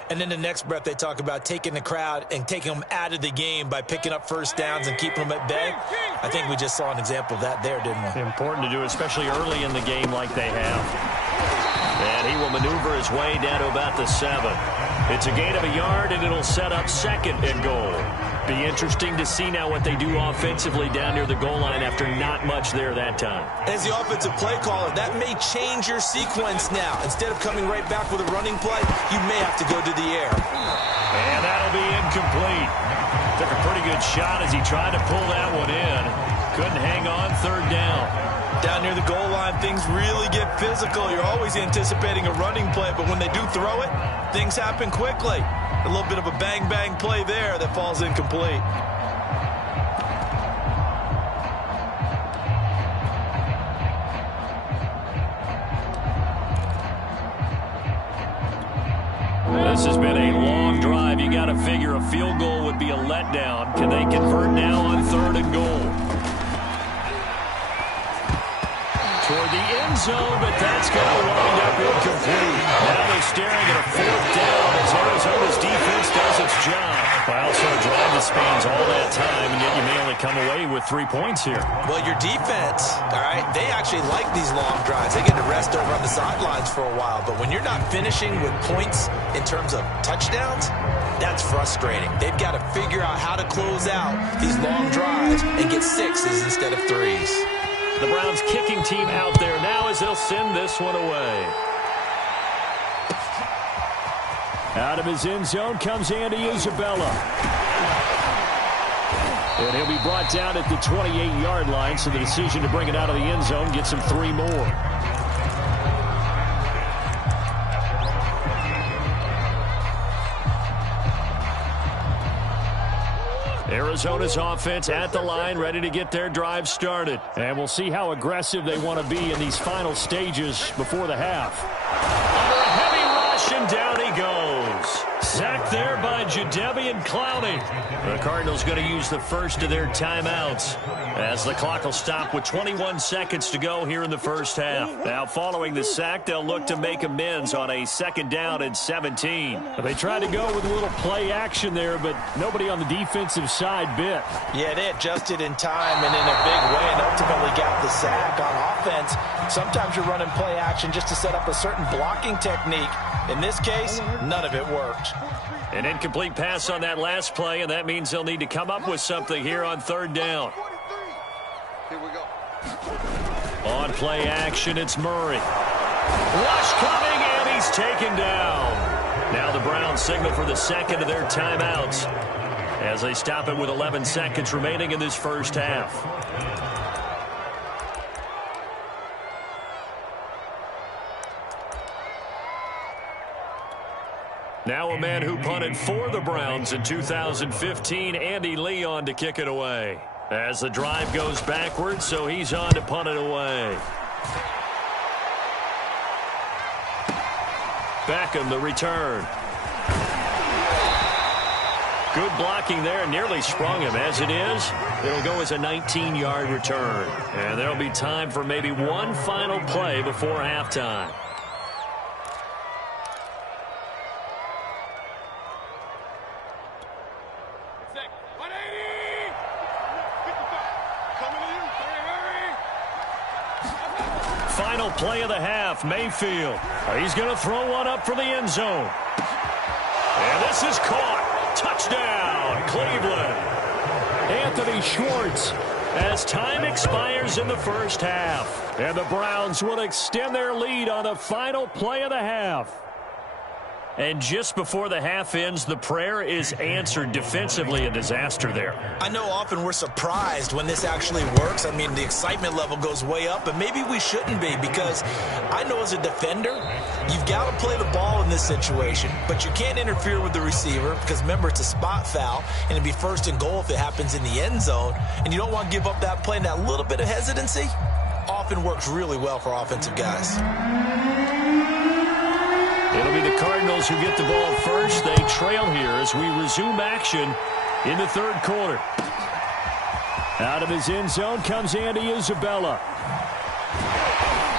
And then the next breath they talk about taking the crowd and taking them out of the game by picking up 1st downs and keeping them at bay. I think we just saw an example of that there, didn't we? Important to do, especially early in the game like they have. And he will maneuver his way down to about the 7. It's a gain of a yard, and it'll set up 2nd and goal. Be interesting to see now what they do offensively down near the goal line after not much there that time. As the offensive play caller, that may change your sequence now. Instead of coming right back with a running play, you may have to go to the air. And that'll be incomplete. Took a pretty good shot as he tried to pull that one in. Couldn't hang on 3rd down. Down near the goal line, things really get physical. You're always anticipating a running play, but when they do throw it, things happen quickly. A little bit of a bang-bang play there that falls incomplete. This has been a long drive. You got to figure a field goal would be a letdown. Can they convert now on 3rd and goal? Toward the end zone, but that's going to wind up incomplete. Now they're staring at a 4th down as Arizona's defense does its job. Well, so a drive that spans all that time, and yet you may only come away with 3 points here. Well, your defense, all right, they actually like these long drives. They get to rest over on the sidelines for a while, but when you're not finishing with points in terms of touchdowns, that's frustrating. They've got to figure out how to close out these long drives and get 6s instead of 3s. The Browns kicking team out there now as they'll send this one away. Out of his end zone comes Andy Isabella. And he'll be brought down at the 28-yard line, so the decision to bring it out of the end zone gets him 3 more. Arizona's offense at the line, ready to get their drive started. And we'll see how aggressive they want to be in these final stages before the half. Under a heavy rush, and down he goes. Sacked there by Jadeveon Clowney. The Cardinals going to use the first of their timeouts as the clock will stop with 21 seconds to go here in the first half. Now, following the sack, they'll look to make amends on a 2nd down and 17. They tried to go with a little play action there, but nobody on the defensive side bit. Yeah, they adjusted in time and in a big way and ultimately got the sack. On offense, sometimes you're running play action just to set up a certain blocking technique. In this case, none of it worked. An incomplete pass on that last play, and that means they'll need to come up with something here on 3rd down. Here we go. On play action, it's Murray. Rush coming, and he's taken down. Now the Browns signal for the 2nd of their timeouts as they stop it with 11 seconds remaining in this first half. Now a man who punted for the Browns in 2015, Andy Leon, to kick it away. As the drive goes backwards, so he's on to punt it away. Beckham, the return. Good blocking there, nearly sprung him. As it is, it'll go as a 19-yard return. And there'll be time for maybe one final play before halftime. Final play of the half, Mayfield. He's going to throw one up for the end zone. And this is caught. Touchdown, Cleveland. Anthony Schwartz, as time expires in the first half. And the Browns will extend their lead on the final play of the half. And just before the half ends, the prayer is answered. Defensively, a disaster there. I know often we're surprised when this actually works. I mean, the excitement level goes way up, and maybe we shouldn't be, because I know as a defender, you've got to play the ball in this situation, but you can't interfere with the receiver because, remember, it's a spot foul, and it'd be 1st and goal if it happens in the end zone, and you don't want to give up that play, and that little bit of hesitancy often works really well for offensive guys. It'll be the Cardinals who get the ball first. They trail here as we resume action in the 3rd quarter. Out of his end zone comes Andy Isabella.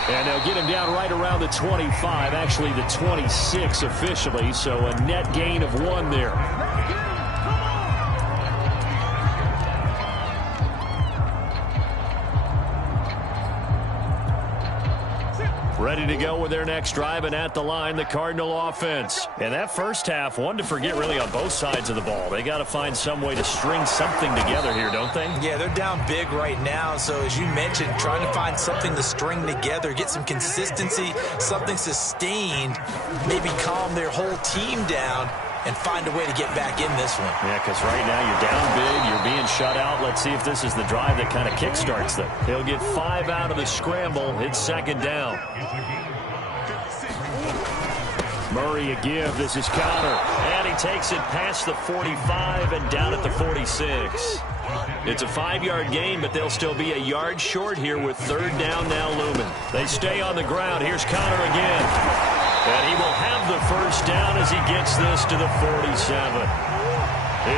And they'll get him down right around the 25, actually the 26 officially, so a net gain of 1 there. Ready to go with their next drive, and at the line, the Cardinal offense. And that first half, one to forget really on both sides of the ball. They got to find some way to string something together here, don't they? Yeah, they're down big right now. So as you mentioned, trying to find something to string together, get some consistency, something sustained, maybe calm their whole team down and find a way to get back in this one. Yeah, because right now you're down big, you're being shut out. Let's see if this is the drive that kind of kickstarts them. He'll get 5 out of the scramble. It's second down. Murray a give. This is Connor. And he takes it past the 45 and down at the 46. It's a 5-yard gain, but they'll still be a yard short here with third down now looming. They stay on the ground. Here's Connor again. And he will have the first down as he gets this to the 47.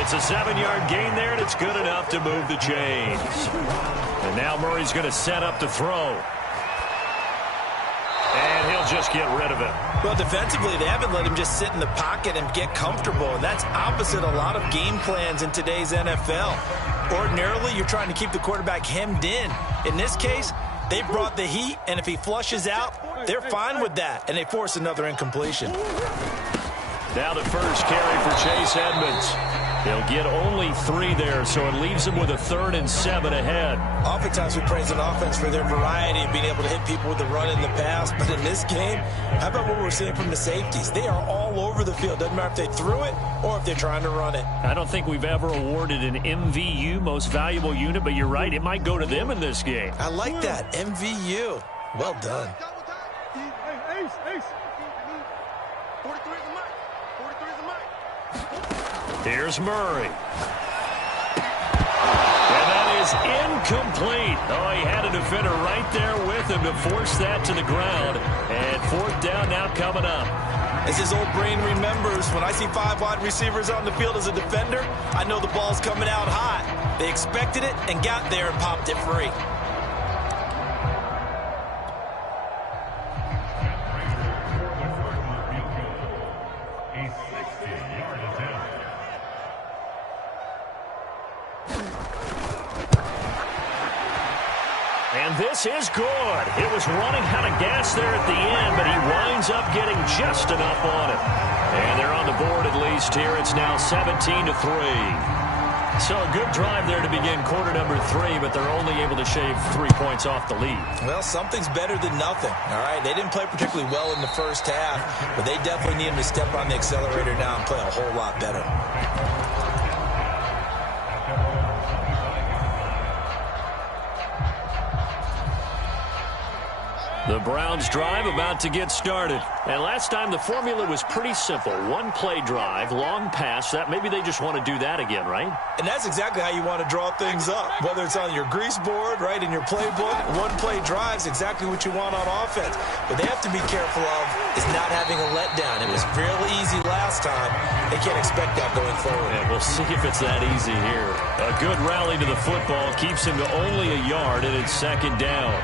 It's a 7-yard gain there, and it's good enough to move the chains. And now Murray's going to set up the throw. And he'll just get rid of it. Well, defensively, they haven't let him just sit in the pocket and get comfortable. And that's opposite a lot of game plans in today's NFL. Ordinarily, you're trying to keep the quarterback hemmed in. In this case, they brought the heat, and if he flushes out, they're fine with that, and they force another incompletion. Now the first carry for Chase Edmonds. They'll get only 3 there, so it leaves them with a 3rd and 7 ahead. Oftentimes we praise an offense for their variety of being able to hit people with the run in the pass, but in this game, how about what we're seeing from the safeties? They are all over the field. Doesn't matter if they threw it or if they're trying to run it. I don't think we've ever awarded an MVU, most valuable unit, but you're right, it might go to them in this game. I like that, MVU. Well done. Here's Murray. And that is incomplete. Oh, he had a defender right there with him to force that to the ground. And 4th down now coming up. As his old brain remembers, when I see 5 wide receivers on the field as a defender, I know the ball's coming out hot. They expected it and got there and popped it free. And this is good. It was running out of gas there at the end, but he winds up getting just enough on it. And they're on the board at least here. It's now 17-3. So a good drive there to begin quarter number 3, but they're only able to shave 3 points off the lead. Well, something's better than nothing, all right? They didn't play particularly well in the first half, but they definitely need him to step on the accelerator now and play a whole lot better. The Browns drive about to get started. And last time the formula was pretty simple. 1-play drive, long pass. That maybe they just want to do that again, right? And that's exactly how you want to draw things up. Whether it's on your grease board, right, in your playbook, 1-play drive's exactly what you want on offense. What they have to be careful of is not having a letdown. It was real easy last time. They can't expect that going forward. Yeah, we'll see if it's that easy here. A good rally to the football keeps him to only a yard, and it's second down.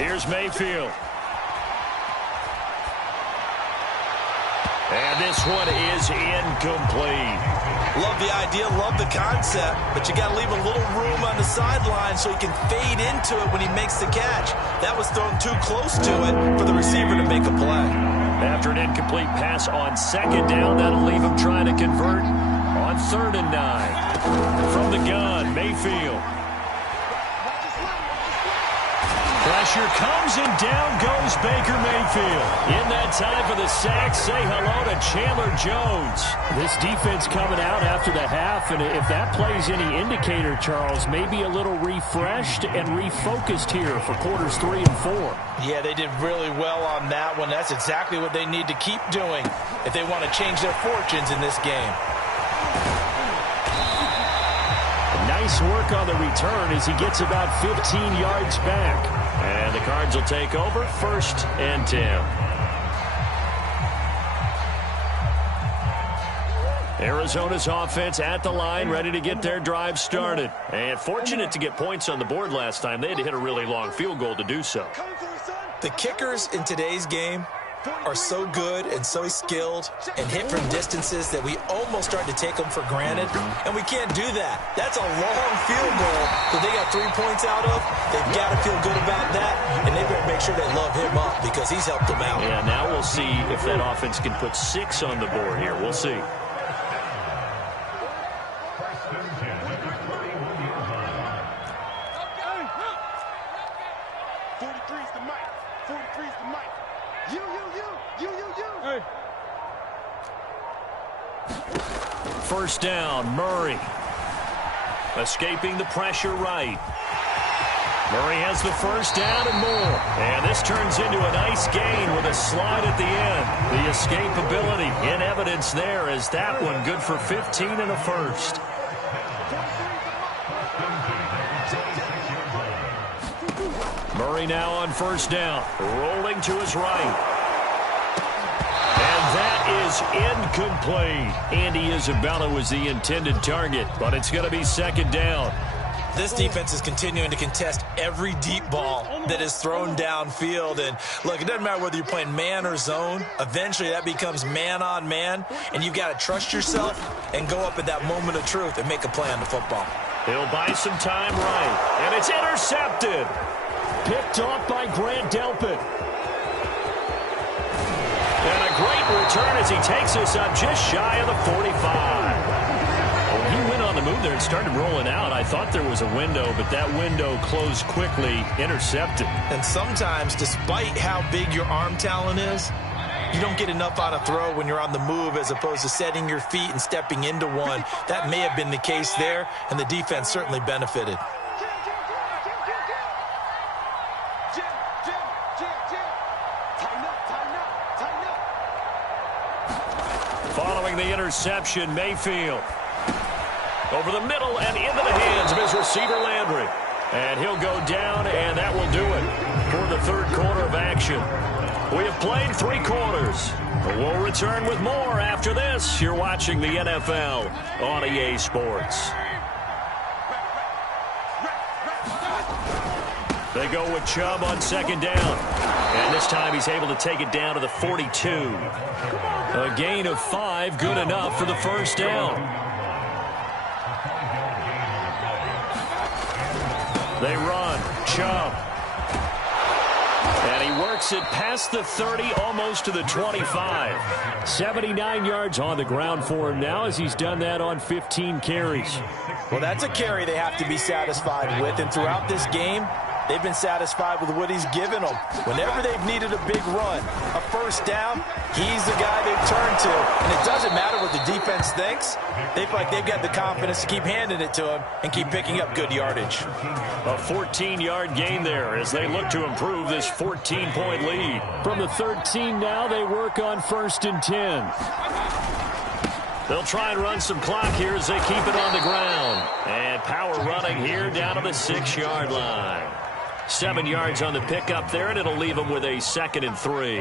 Here's Mayfield. And this one is incomplete. Love the idea, love the concept, but you got to leave a little room on the sideline so he can fade into it when he makes the catch. That was thrown too close to it for the receiver to make a play. After an incomplete pass on second down, that'll leave him trying to convert on 3rd and 9. From the gun, Mayfield. Pressure comes, and down goes Baker Mayfield. In that time for the sack, say hello to Chandler Jones. This defense coming out after the half, and if that plays any indicator, Charles, maybe a little refreshed and refocused here for quarters 3 and 4. Yeah, they did really well on that one. That's exactly what they need to keep doing if they want to change their fortunes in this game. Nice work on the return as he gets about 15 yards back. And the Cards will take over 1st and 10. Arizona's offense at the line, ready to get their drive started. And fortunate to get points on the board last time. They had to hit a really long field goal to do so. The kickers in today's game are so good and so skilled and hit from distances that we almost start to take them for granted, and we can't do that. That's a long field goal that they got 3 points out of. They've got to feel good about that, and they better make sure they love him up because he's helped them out. Yeah, now we'll see if that offense can put 6 on the board here. We'll see. First down, Murray. Escaping the pressure right. Murray has the first down and more. And this turns into a nice gain with a slide at the end. The escapability in evidence there as that one good for 15 and a first. Murray now on first down. Rolling to his right. And that is incomplete. Andy Isabella was the intended target, but it's going to be second down. This defense is continuing to contest every deep ball that is thrown downfield. And, look, it doesn't matter whether you're playing man or zone. Eventually, that becomes man on man, and you've got to trust yourself and go up at that moment of truth and make a play on the football. He'll buy some time right, and it's intercepted. Picked off by Grant Delpit. And a great return as he takes us up just shy of the 45. Well, he went on the move there and started rolling out. I thought there was a window, but that window closed quickly, intercepted. And sometimes, despite how big your arm talent is, you don't get enough on a throw when you're on the move as opposed to setting your feet and stepping into one. That may have been the case there, and the defense certainly benefited. Following the interception, Mayfield. Over the middle and into the hands of his receiver, Landry. And he'll go down, and that will do it for the third quarter of action. We have played 3 quarters. We'll return with more after this. You're watching the NFL on EA Sports. They go with Chubb on second down. And this time he's able to take it down to the 42. A gain of 5, good enough for the first down. They run. Chubb. And he works it past the 30, almost to the 25. 79 yards on the ground for him now as he's done that on 15 carries. Well, that's a carry they have to be satisfied with. And throughout this game, they've been satisfied with what he's given them. Whenever they've needed a big run, a first down, he's the guy they've turned to. And it doesn't matter what the defense thinks. They feel like they've got the confidence to keep handing it to him and keep picking up good yardage. A 14-yard gain there as they look to improve this 14-point lead. From the 13 now, they work on first and 10. They'll try and run some clock here as they keep it on the ground. And power running here down to the 6-yard line. 7 yards on the pickup there, and it'll leave them with a 2nd and 3.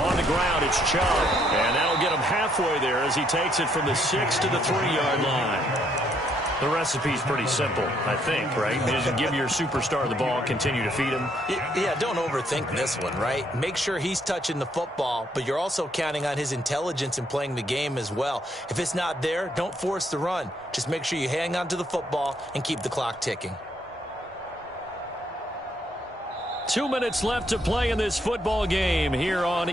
On the ground, it's Chubb. And that'll get him halfway there as he takes it from the 6 to the 3-yard line. The recipe's pretty simple, I think, right? Just give your superstar the ball, continue to feed him. Yeah, don't overthink this one, right? Make sure he's touching the football, but you're also counting on his intelligence in playing the game as well. If it's not there, don't force the run. Just make sure you hang on to the football and keep the clock ticking. 2 minutes left to play in this football game here on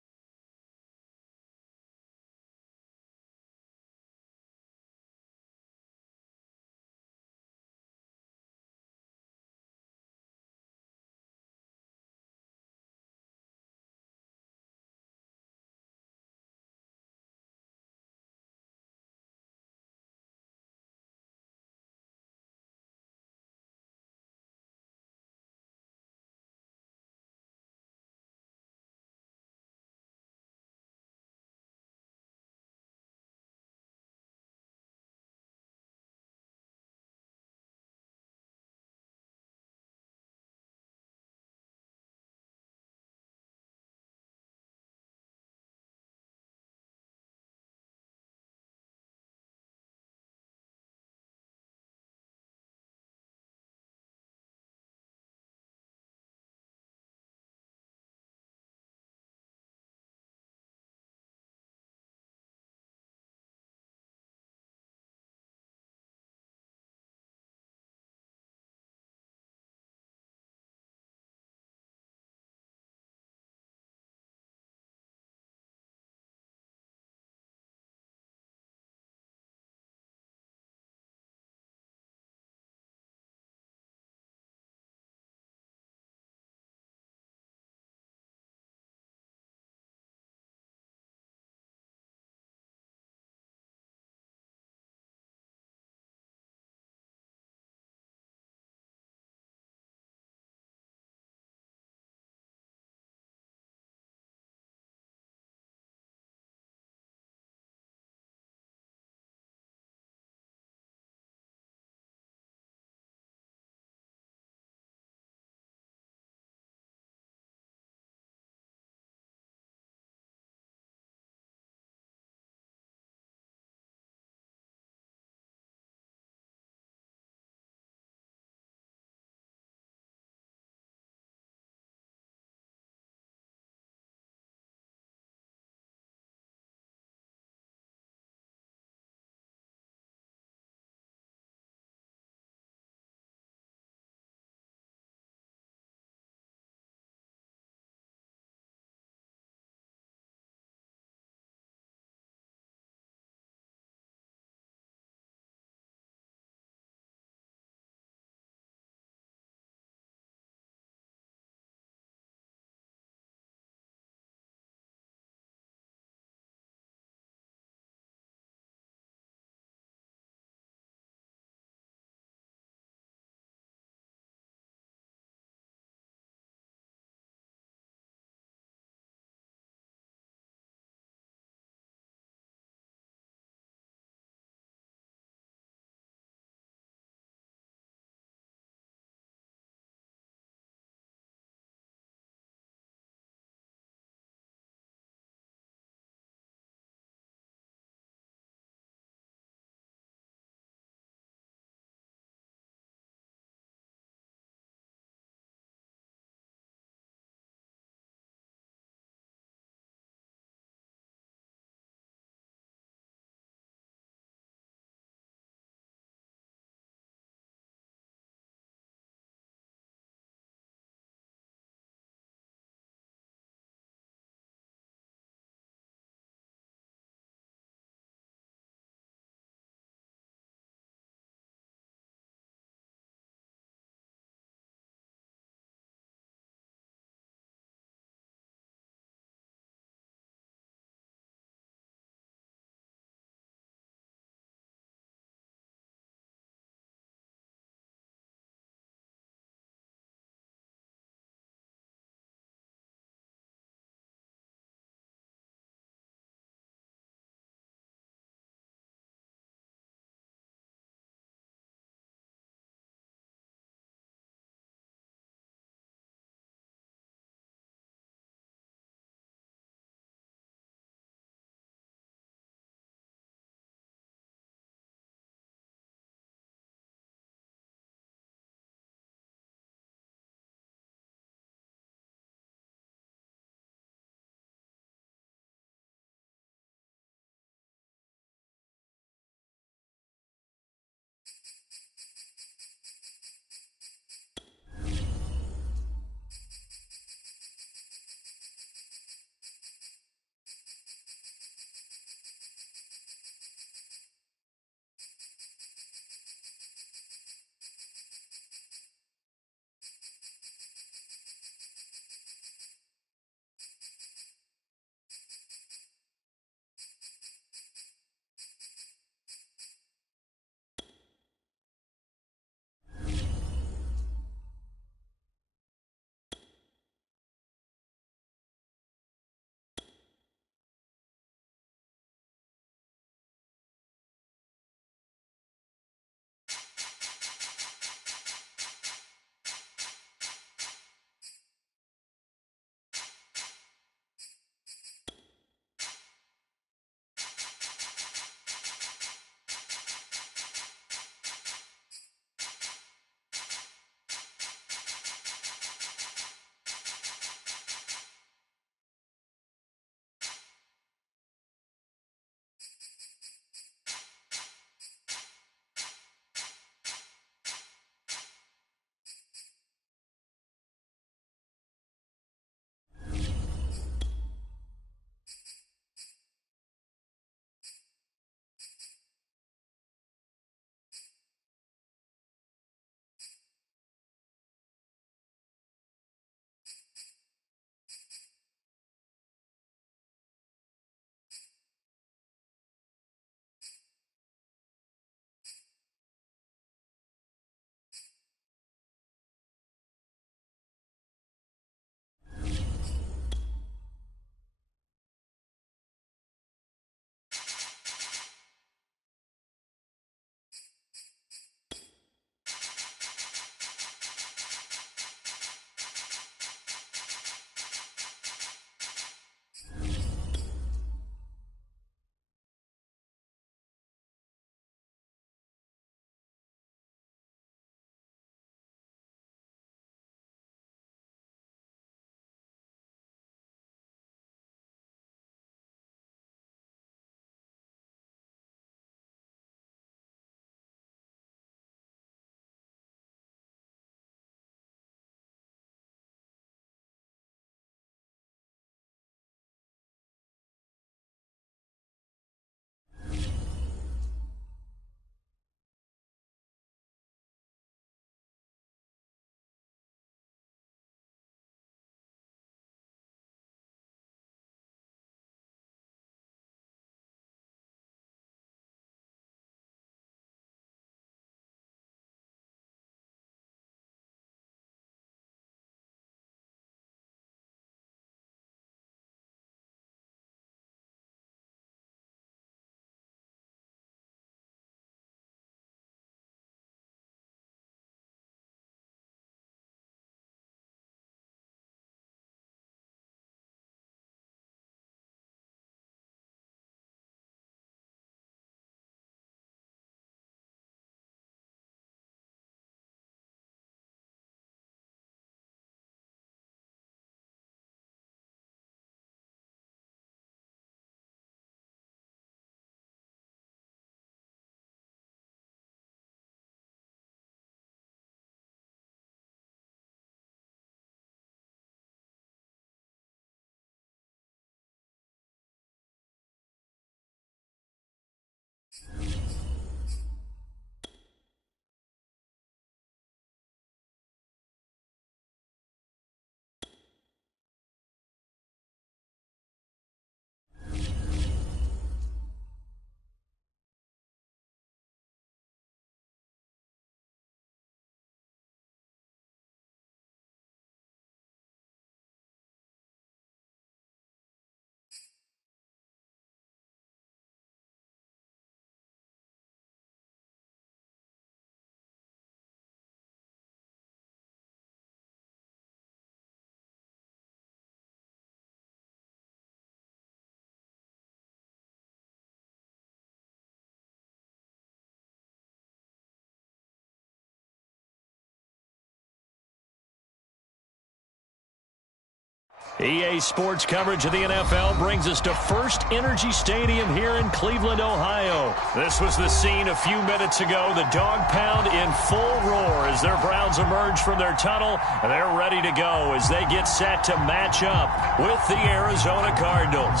EA Sports coverage of the NFL brings us to First Energy Stadium here in Cleveland, Ohio. This was the scene a few minutes ago. The dog pound in full roar as their Browns emerge from their tunnel. They're ready to go as they get set to match up with the Arizona Cardinals.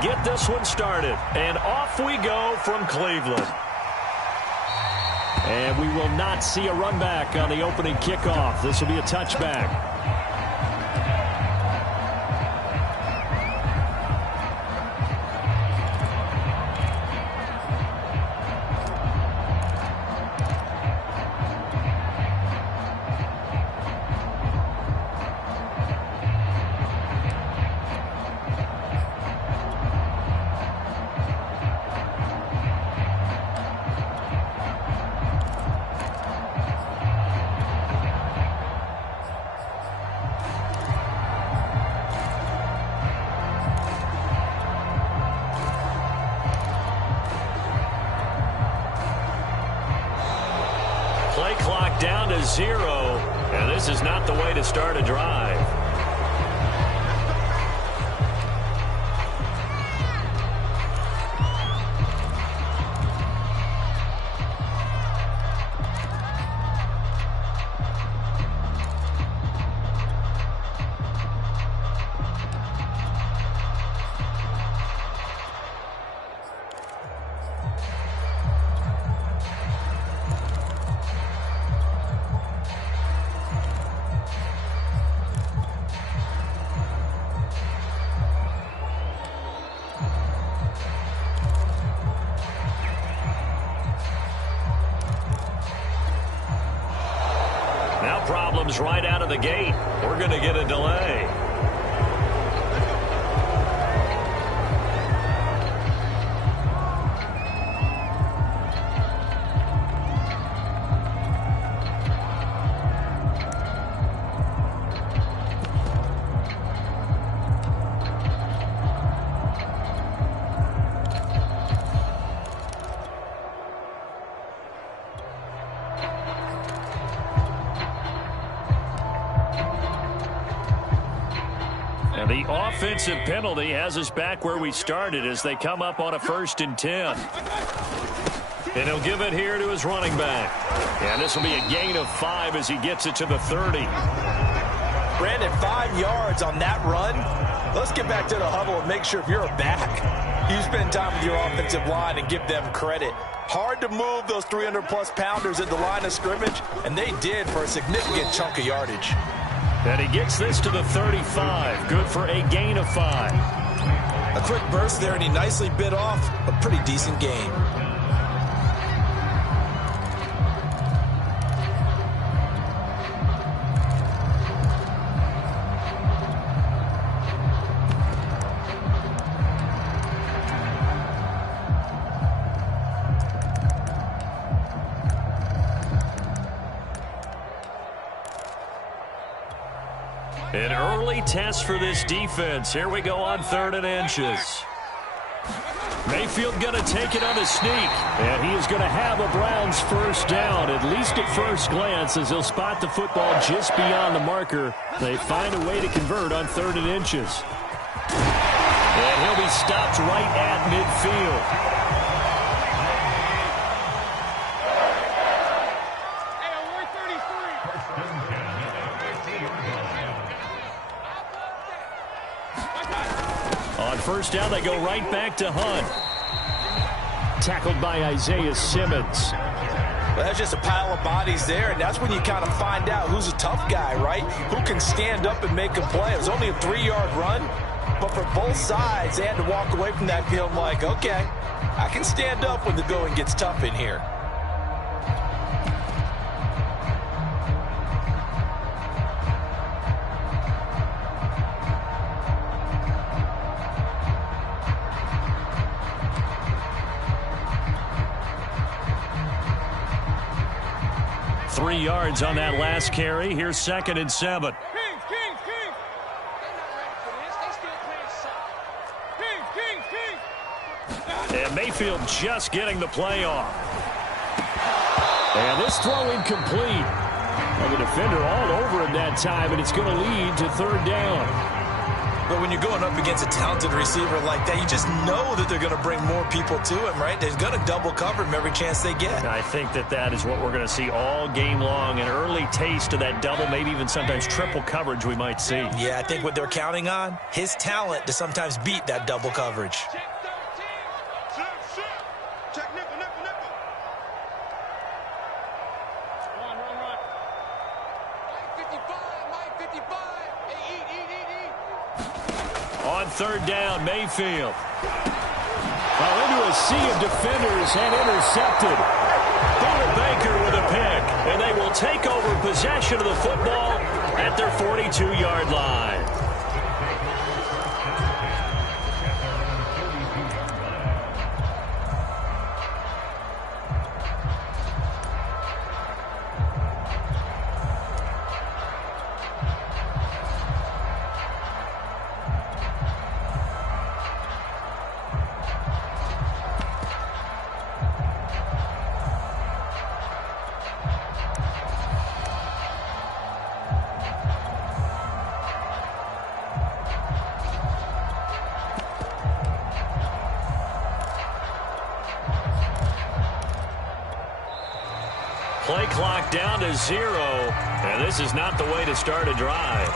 Get this one started, and off we go from Cleveland. And we will not see a run back on the opening kickoff. This will be a touchback. Play clock down to 0, and this is not the way to start a drive. Problems right out of the gate. We're going to get a delay. And the offensive penalty has us back where we started as they come up on a 1st and 10. And he'll give it here to his running back. And this will be a gain of 5 as he gets it to the 30. Brandon, 5 yards on that run. Let's get back to the huddle and make sure if you're a back, you spend time with your offensive line and give them credit. Hard to move those 300-plus pounders at the line of scrimmage, and they did for a significant chunk of yardage. And he gets this to the 35. Good for a gain of 5. A quick burst there, and he nicely bit off a pretty decent gain. An early test for this defense. Here we go on 3rd and inches. Mayfield going to take it on a sneak. And he is going to have a Browns first down, at least at first glance, as he'll spot the football just beyond the marker. They find a way to convert on 3rd and inches. And he'll be stopped right at midfield. On first down, they go right back to Hunt. Tackled by Isaiah Simmons. Well, that's just a pile of bodies there, and that's when you kind of find out who's a tough guy, right? Who can stand up and make a play. It was only a 3-yard run, but for both sides, they had to walk away from that field like, okay, I can stand up when the going gets tough in here. 3 yards on that last carry. Here's 2nd and 7. Kings, Kings, Kings. They're not ready for this. They still playing soft. Kings, Kings, Kings. And Mayfield just getting the play off. And this throw incomplete. And the defender all over him that time, and it's going to lead to 3rd down. But when you're going up against a talented receiver like that, you just know that they're going to bring more people to him, right? They're going to double cover him every chance they get. I think that is what we're going to see all game long. An early taste of that double, maybe even sometimes triple coverage we might see. Yeah, I think what they're counting on, his talent to sometimes beat that double coverage. Check 13. Shift. Check nickel. Run. Mike 55. Hey, eat. On 3rd down, Mayfield. Well, into a sea of defenders and intercepted. Buda Baker with a pick, and they will take over possession of the football at their 42-yard line. Play clock down to 0, and this is not the way to start a drive.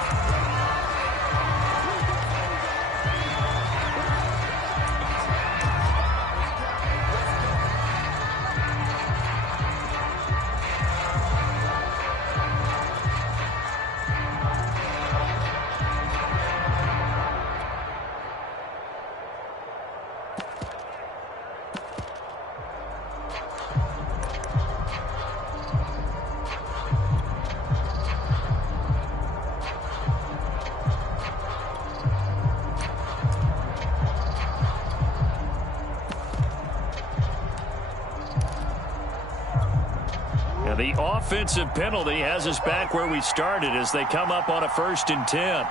The offensive penalty has us back where we started as they come up on a 1st and 10.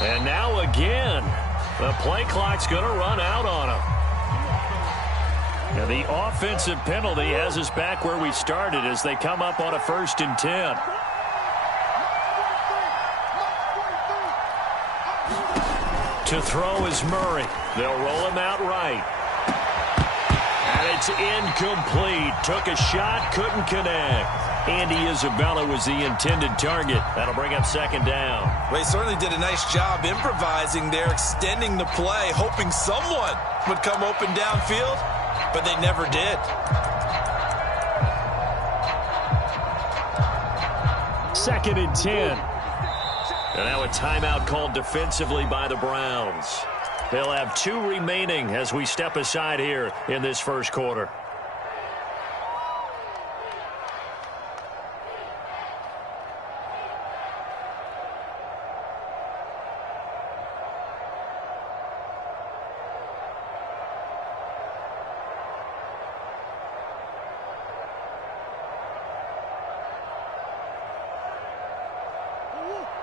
And now again, the play clock's going to run out on them. And the offensive penalty has us back where we started as they come up on a 1st and 10. To throw is Murray. They'll roll him out right. And it's incomplete. Took a shot, couldn't connect. Andy Isabella was the intended target. That'll bring up 2nd down. Well, he certainly did a nice job improvising there, extending the play, hoping someone would come open downfield, but they never did. Second and 10. And now a timeout called defensively by the Browns. They'll have 2 remaining as we step aside here in this first quarter.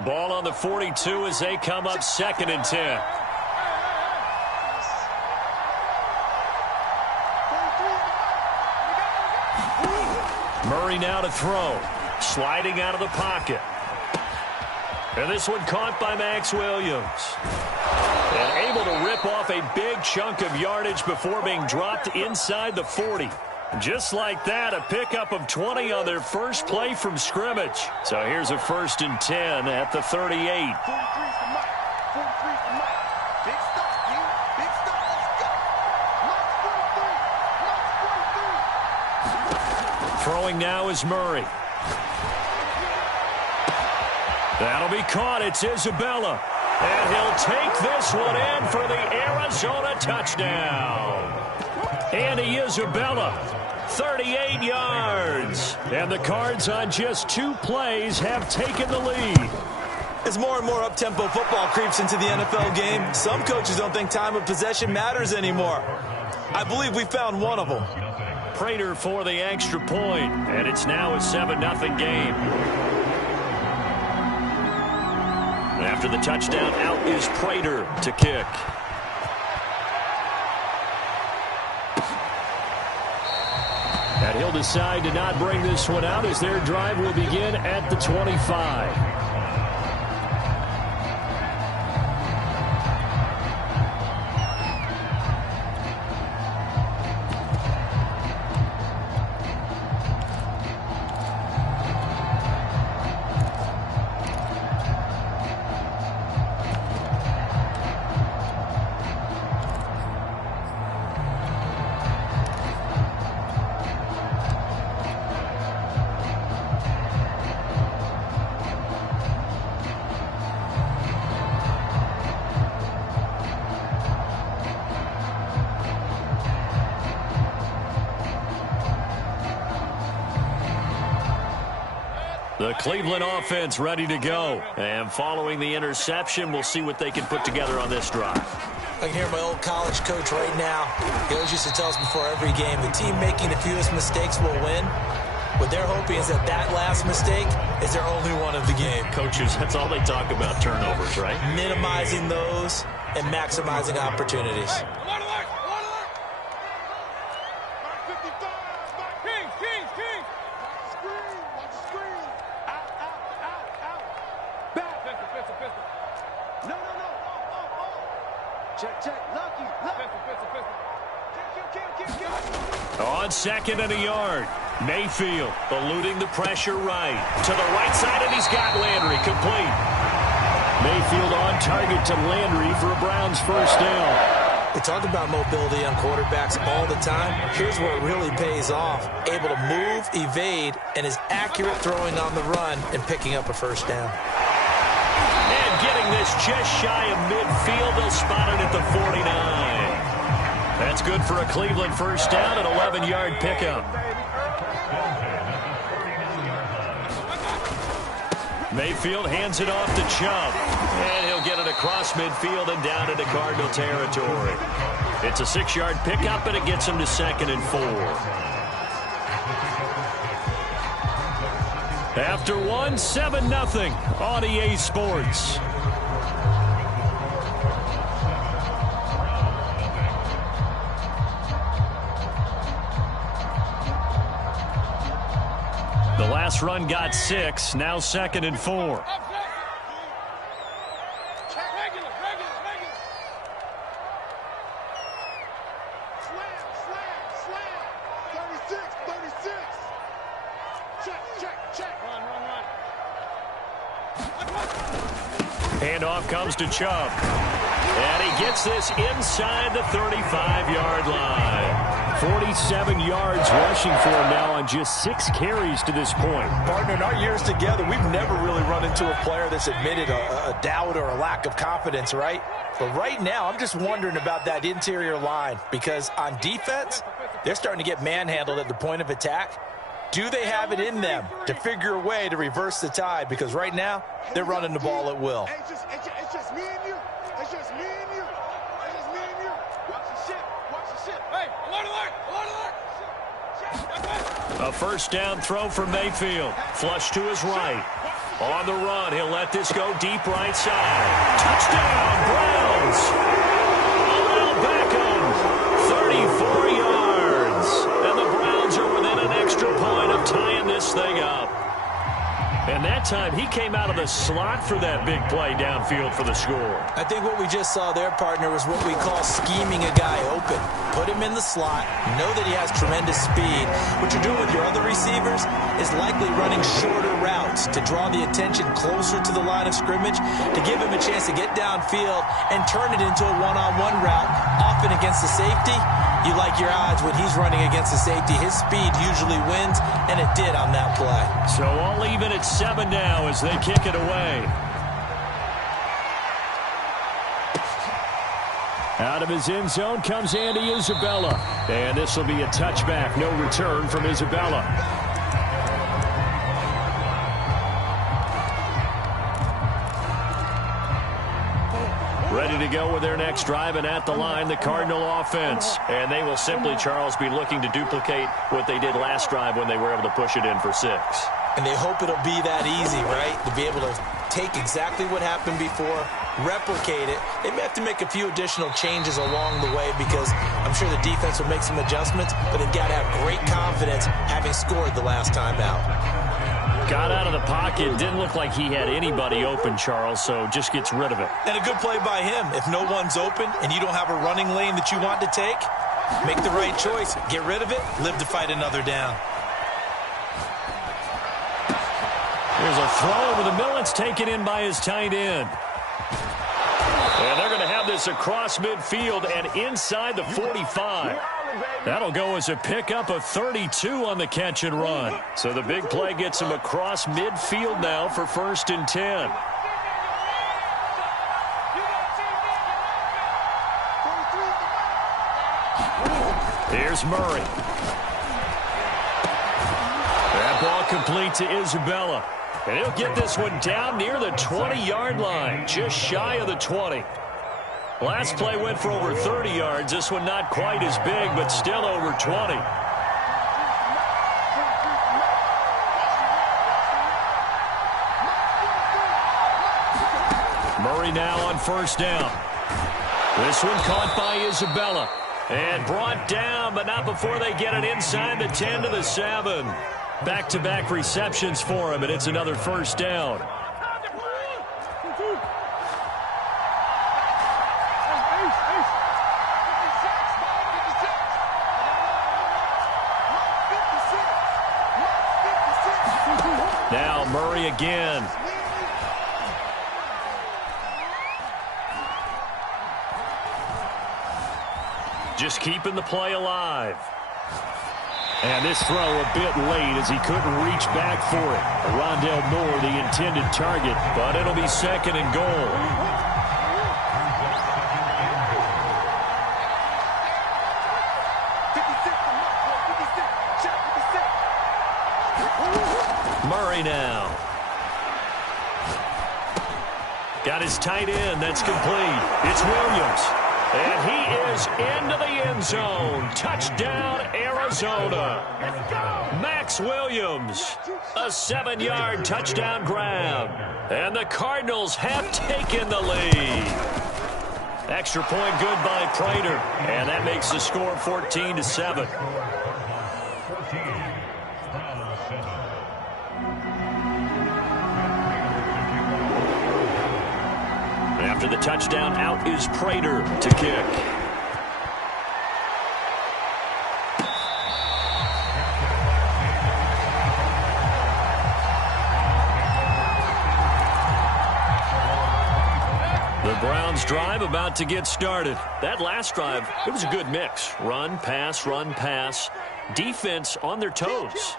Ball on the 42 as they come up 2nd and 10. Murray now to throw. Sliding out of the pocket. And this one caught by Max Williams. And able to rip off a big chunk of yardage before being dropped inside the 40. Just like that, a pickup of 20 on their first play from scrimmage. So here's a 1st and 10 at the 38. 43's the Mike. 43's the Mike. Big stop, King. Big stop. Let's go. Mike 43. Throwing now is Murray. That'll be caught. It's Isabella. And he'll take this one in for the Arizona touchdown. Andy Isabella, 38 yards. And the Cards on just 2 plays have taken the lead. As more and more up-tempo football creeps into the NFL game, some coaches don't think time of possession matters anymore. I believe we found one of them. Prater for the extra point, and it's now a 7-0 game. After the touchdown, out is Prater to kick. And he'll decide to not bring this one out as their drive will begin at the 25. The Cleveland offense ready to go. And following the interception, we'll see what they can put together on this drive. I can hear my old college coach right now. He always used to tell us before every game, the team making the fewest mistakes will win. What they're hoping is that that last mistake is their only one of the game. Coaches, that's all they talk about, turnovers, right? Minimizing those and maximizing opportunities. On 2nd and a yard. Mayfield eluding the pressure right. To the right side, and he's got Landry complete. Mayfield on target to Landry for a Browns first down. We talk about mobility on quarterbacks all the time. Here's where it really pays off. Able to move, evade, and is accurate throwing on the run and picking up a first down. And getting this just shy of midfield. They'll spot it at the 49. That's good for a Cleveland first down, an 11-yard pickup. Mayfield hands it off to Chubb. And he'll get it across midfield and down into Cardinal territory. It's a 6-yard pickup, and it gets him to 2nd and 4. After 7-0 on EA Sports. The last run got 6, now 2nd and 4. Handoff comes to Chubb. And he gets this inside the 35-yard line. 47 yards rushing for him now on just 6 carries to this point. Partner, in our years together, we've never really run into a player that's admitted a doubt or a lack of confidence, right? But right now, I'm just wondering about that interior line because on defense, they're starting to get manhandled at the point of attack. Do they have it in them to figure a way to reverse the tide? Because right now, they're running the ball at will. It's just me and you. It's just me and you. It's just me and you. Watch the shit. Watch the shit. Hey, alert, alert, alert, alert. A first down throw for Mayfield. Flush to his right. On the run, he'll let this go deep right side. Touchdown, Browns. Odell Beckham, 34 yards. And the Browns are within an extra point of tying this thing up. And that time, he came out of the slot for that big play downfield for the score. I think what we just saw there, partner, was what we call scheming a guy open. Put him in the slot, know that he has tremendous speed. What you're doing with your other receivers is likely running shorter routes to draw the attention closer to the line of scrimmage, to give him a chance to get downfield and turn it into a one-on-one route, often against the safety. You like your odds when he's running against the safety. His speed usually wins, and it did on that play. So I'll leave it at 7 now as they kick it away. Out of his end zone comes Andy Isabella. And this will be a touchback. No return from Isabella. ready to go with their next drive, and at the line, the Cardinal offense. And they will simply, Charles, be looking to duplicate what they did last drive when they were able to push it in for 6. And they hope it'll be that easy, right? To be able to take exactly what happened before, replicate it. They may have to make a few additional changes along the way because I'm sure the defense will make some adjustments, but they've got to have great confidence having scored the last time out. Got out of the pocket. Didn't look like he had anybody open, Charles, so just gets rid of it. And a good play by him. If no one's open and you don't have a running lane that you want to take, make the right choice. Get rid of it. Live to fight another down. Here's a throw over the middle. It's taken in by his tight end. And they're going to have this across midfield and inside the 45. That'll go as a pickup of 32 on the catch and run. So the big play gets him across midfield now for 1st and 10. Here's Murray. That ball complete to Isabella. And he'll get this one down near the 20-yard line, just shy of the 20. Last play went for over 30 yards. This one not quite as big, but still over 20. Murray now on 1st down. This one caught by Isabella. And brought down, but not before they get it inside the 10 to the 7. Back-to-back receptions for him, and it's another 1st down. Now Murray again. Just keeping the play alive. And this throw a bit late as he couldn't reach back for it. Rondell Moore, the intended target, but it'll be 2nd and goal. Murray now. Got his tight end. That's complete. It's Williams. And he is into the end zone. Touchdown, Arizona. Max Williams, a 7-yard touchdown grab. And the Cardinals have taken the lead. Extra point good by Prater. And that makes the score 14-7. After the touchdown, out is Prater to kick. The Browns drive about to get started. That last drive, it was a good mix. Run, pass, defense on their toes.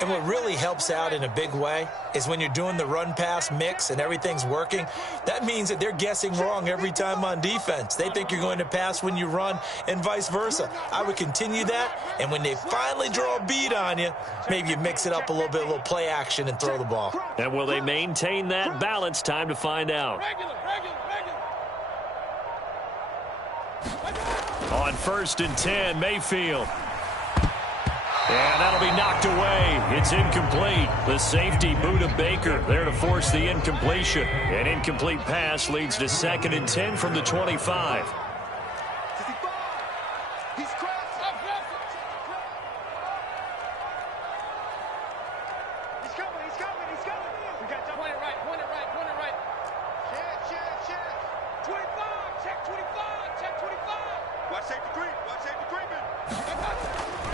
And what really helps out in a big way is when you're doing the run-pass mix and everything's working, that means that they're guessing wrong every time on defense. They think you're going to pass when you run and vice versa. I would continue that, and when they finally draw a beat on you, maybe you mix it up a little bit, a little play action and throw the ball. And will they maintain that balance? Time to find out. On 1st and 10, Mayfield. And that'll be knocked away. It's incomplete. The safety, Buda Baker, there to force the incompletion. An incomplete pass leads to 2nd and 10 from the 25.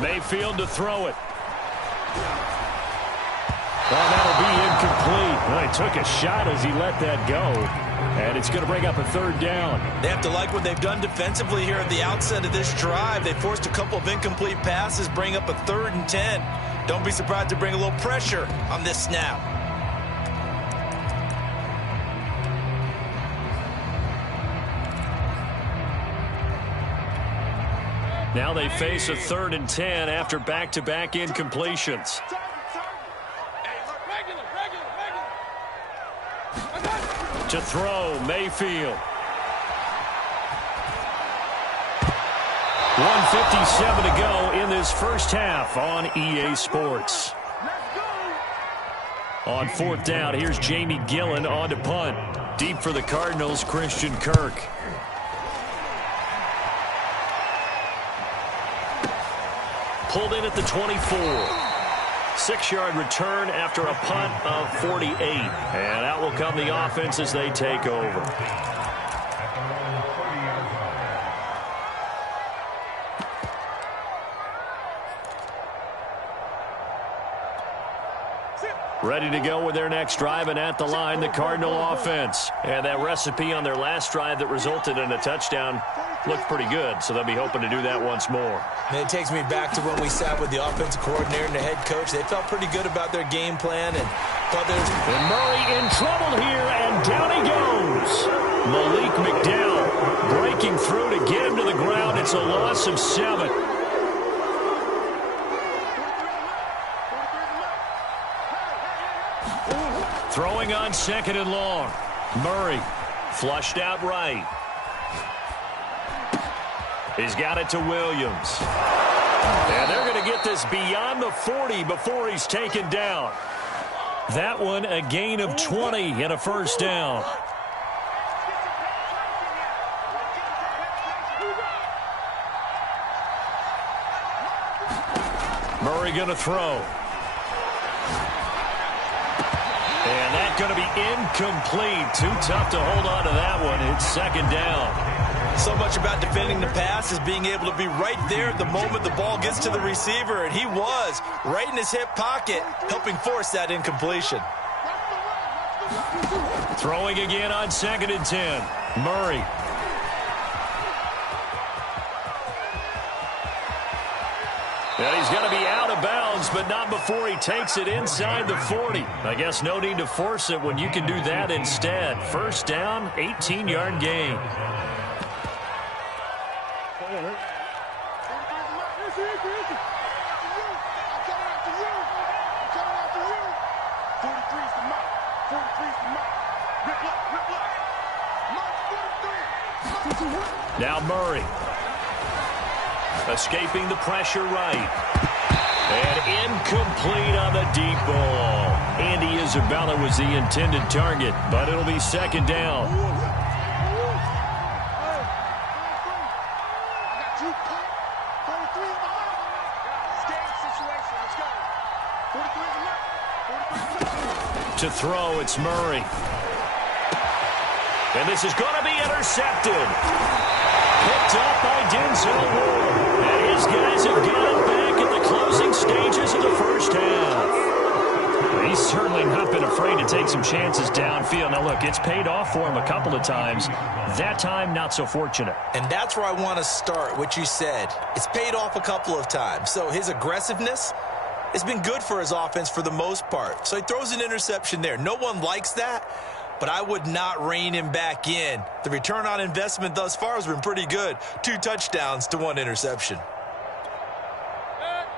Mayfield to throw it. Well, that'll be incomplete. Well, he took a shot as he let that go. And it's going to bring up a 3rd down. They have to like what they've done defensively here at the outset of this drive. They forced a couple of incomplete passes, bring up a 3rd and 10. Don't be surprised to bring a little pressure on this snap. Now they face a 3rd and 10 after back-to-back incompletions. To throw, Mayfield. 1:57 to go in this first half on EA Sports. On fourth down, here's Jamie Gillen on to punt. Deep for the Cardinals, Christian Kirk. Pulled in at the 24. 6-yard return after a punt of 48. And out will come the offense as they take over. Ready to go with their next drive, and at the line, the Cardinal offense. And that recipe on their last drive that resulted in a touchdown looked pretty good, so they'll be hoping to do that once more. And it takes me back to when we sat with the offensive coordinator and the head coach. They felt pretty good about their game plan. And Murray in trouble here, and down he goes. Malik McDowell breaking through to get him to the ground. It's a loss of 7. Throwing on 2nd and long. Murray flushed out right. He's got it to Williams. And they're going to get this beyond the 40 before he's taken down. That one a gain of 20 and a first down. Murray going to throw. And that's going to be incomplete. Too tough to hold on to that one. It's 2nd down. So much about defending the pass is being able to be right there at the moment the ball gets to the receiver. And he was right in his hip pocket, helping force that incompletion. Throwing again on 2nd and 10. Murray. And he's going to be out of bounds, but not before he takes it inside the 40. I guess no need to force it when you can do that instead. First down, 18-yard gain. Now Murray. Escaping the pressure right. And incomplete on the deep ball. Andy Isabella was the intended target, but it'll be 2nd down. To throw, it's Murray. And this is going to be intercepted. Picked up by Denzel Ward. And his guys have got it back at the closing stages of the first half. He's certainly not been afraid to take some chances downfield. Now, look, it's paid off for him a couple of times. That time, not so fortunate. And that's where I want to start, what you said. It's paid off a couple of times. So his aggressiveness has been good for his offense for the most part. So he throws an interception there. No one likes that, but I would not rein him back in. The return on investment thus far has been pretty good. 2 touchdowns to 1 interception.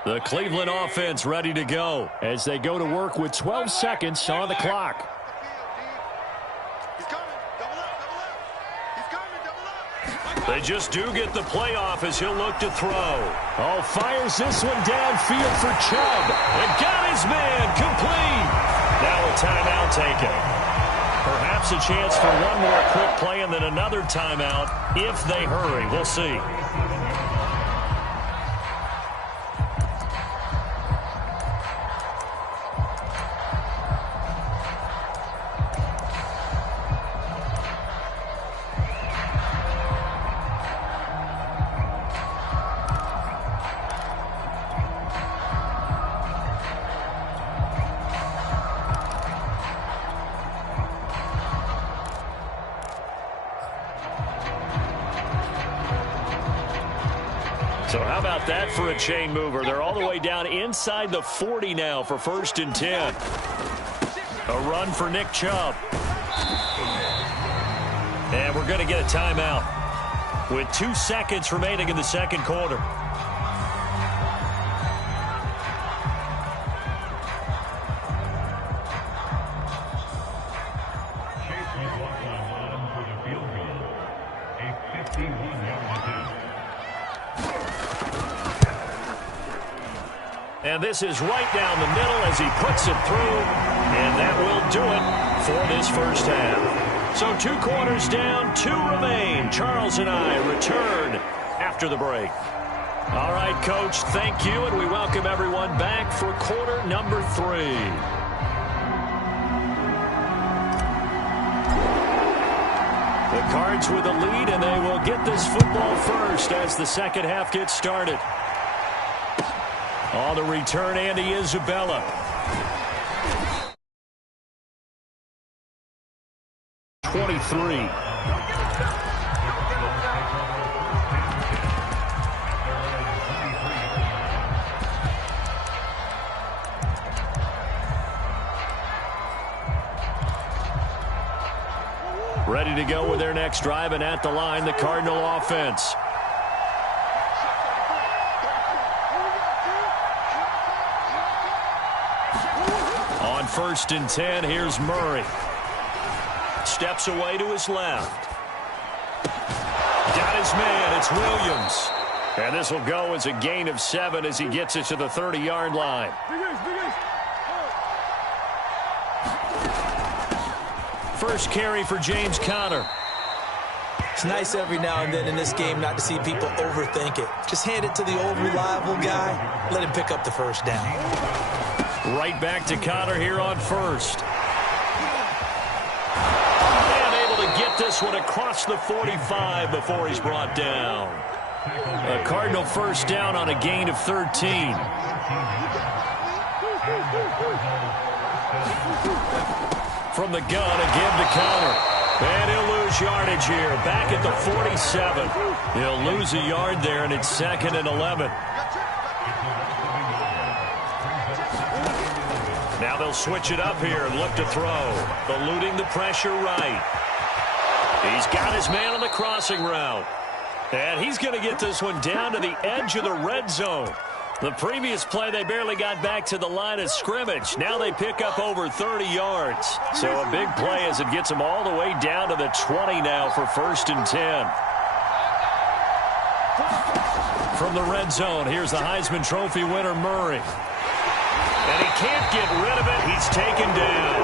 The Cleveland offense ready to go as they go to work with 12 seconds on the clock. They just do get the playoff as he'll look to throw. Oh, fires this one downfield for Chubb. And got his man complete. Now a timeout taken. Perhaps a chance for one more quick play and then another timeout if they hurry. We'll see. So how about that for a chain mover? They're all the way down inside the 40 now for 1st and 10. A run for Nick Chubb. And we're going to get a timeout with 2 seconds remaining in the second quarter. And this is right down the middle as he puts it through. And that will do it for this first half. So 2 quarters down, 2 remain. Charles and I return after the break. All right, Coach, thank you, and we welcome everyone back for quarter number 3. The Cards with a lead, and they will get this football first as the second half gets started. On the return, Andy Isabella. '23. Ready to go with their next drive, and at the line, the Cardinal offense. On 1st and 10, here's Murray. Steps away to his left. Got his man, it's Williams. And this will go as a gain of 7 as he gets it to the 30-yard line. First carry for James Conner. It's nice every now and then in this game not to see people overthink it. Just hand it to the old reliable guy. Let him pick up the first down. Right back to Conner here on 1st. And able to get this one across the 45 before he's brought down. A Cardinal first down on a gain of 13. From the gun, again to Conner. And he'll lose yardage here. Back at the 47. He'll lose a yard there, and it's 2nd and 11. Now they'll switch it up here and look to throw. Eluding the pressure right. He's got his man on the crossing route. And he's going to get this one down to the edge of the red zone. The previous play, they barely got back to the line of scrimmage. Now they pick up over 30 yards. So a big play as it gets them all the way down to the 20 now for 1st and 10. From the red zone, here's the Heisman Trophy winner, Murray. And he can't get rid of it. He's taken down.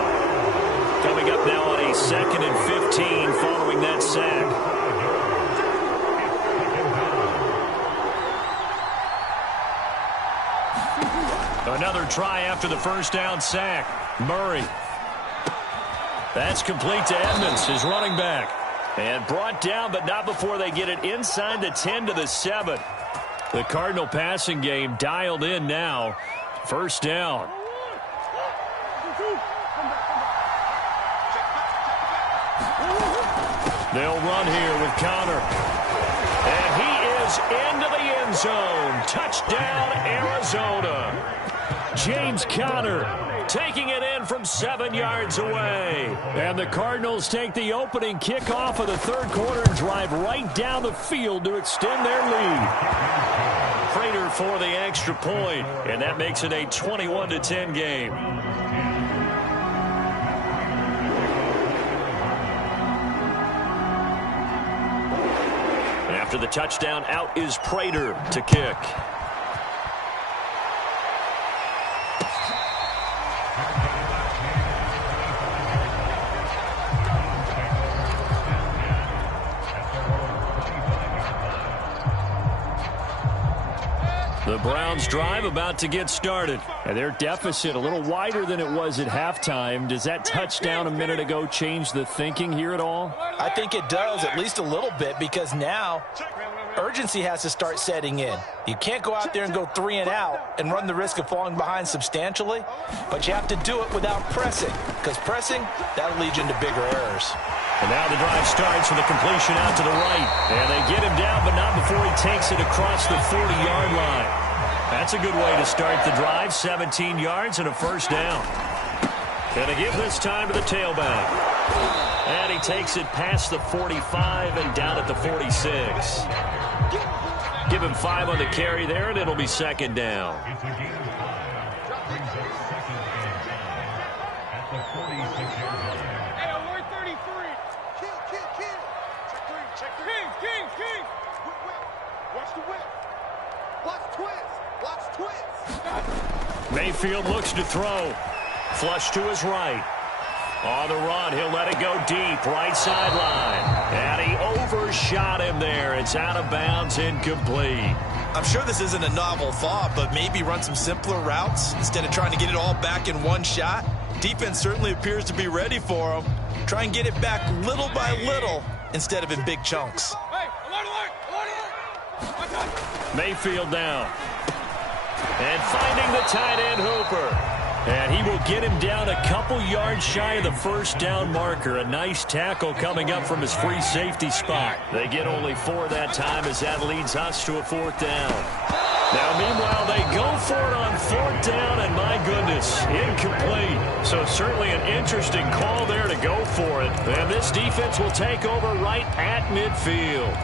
Coming up now on a 2nd and 15 following that sack. Another try after the first down sack. Murray. That's complete to Edmonds, his running back. And brought down, but not before they get it inside the 10 to the 7. The Cardinal passing game dialed in now. First down. They'll run here with Conner. And he is into the end zone. Touchdown, Arizona. James Conner taking it in from 7 yards away. And the Cardinals take the opening kickoff of the 3rd quarter and drive right down the field to extend their lead. Prater for the extra point, and that makes it a 21-10 game. After the touchdown, out is Prater to kick. The Browns drive about to get started. And their deficit a little wider than it was at halftime. Does that touchdown a minute ago change the thinking here at all? I think it does, at least a little bit, because now urgency has to start setting in. You can't go out there and go 3 and out and run the risk of falling behind substantially, but you have to do it without pressing, because pressing, that'll lead you into bigger errors. And now the drive starts with a completion out to the right. And they get him down, but not before he takes it across the 40-yard line. That's a good way to start the drive. 17 yards and a first down. Going to give this time to the tailback. And he takes it past the 45 and down at the 46. Give him 5 on the carry there, and it'll be 2nd down. Watch the whip. Watch twist. Watch twist. Mayfield looks to throw. Flush to his right. On the run, he'll let it go deep, right sideline. And he overshot him there. It's out of bounds, incomplete. I'm sure this isn't a novel thought, but maybe run some simpler routes instead of trying to get it all back in one shot. Defense certainly appears to be ready for him. Try and get it back little by little instead of in big chunks. Hey, alert, alert, alert. Mayfield down. And finding the tight end Hooper. And he will get him down a couple yards shy of the first down marker. A nice tackle coming up from his free safety spot. They get only 4 that time as that leads us to a 4th down. Now, meanwhile, they go for it on 4th down, and my goodness, incomplete. So certainly an interesting call there to go for it. And this defense will take over right at midfield.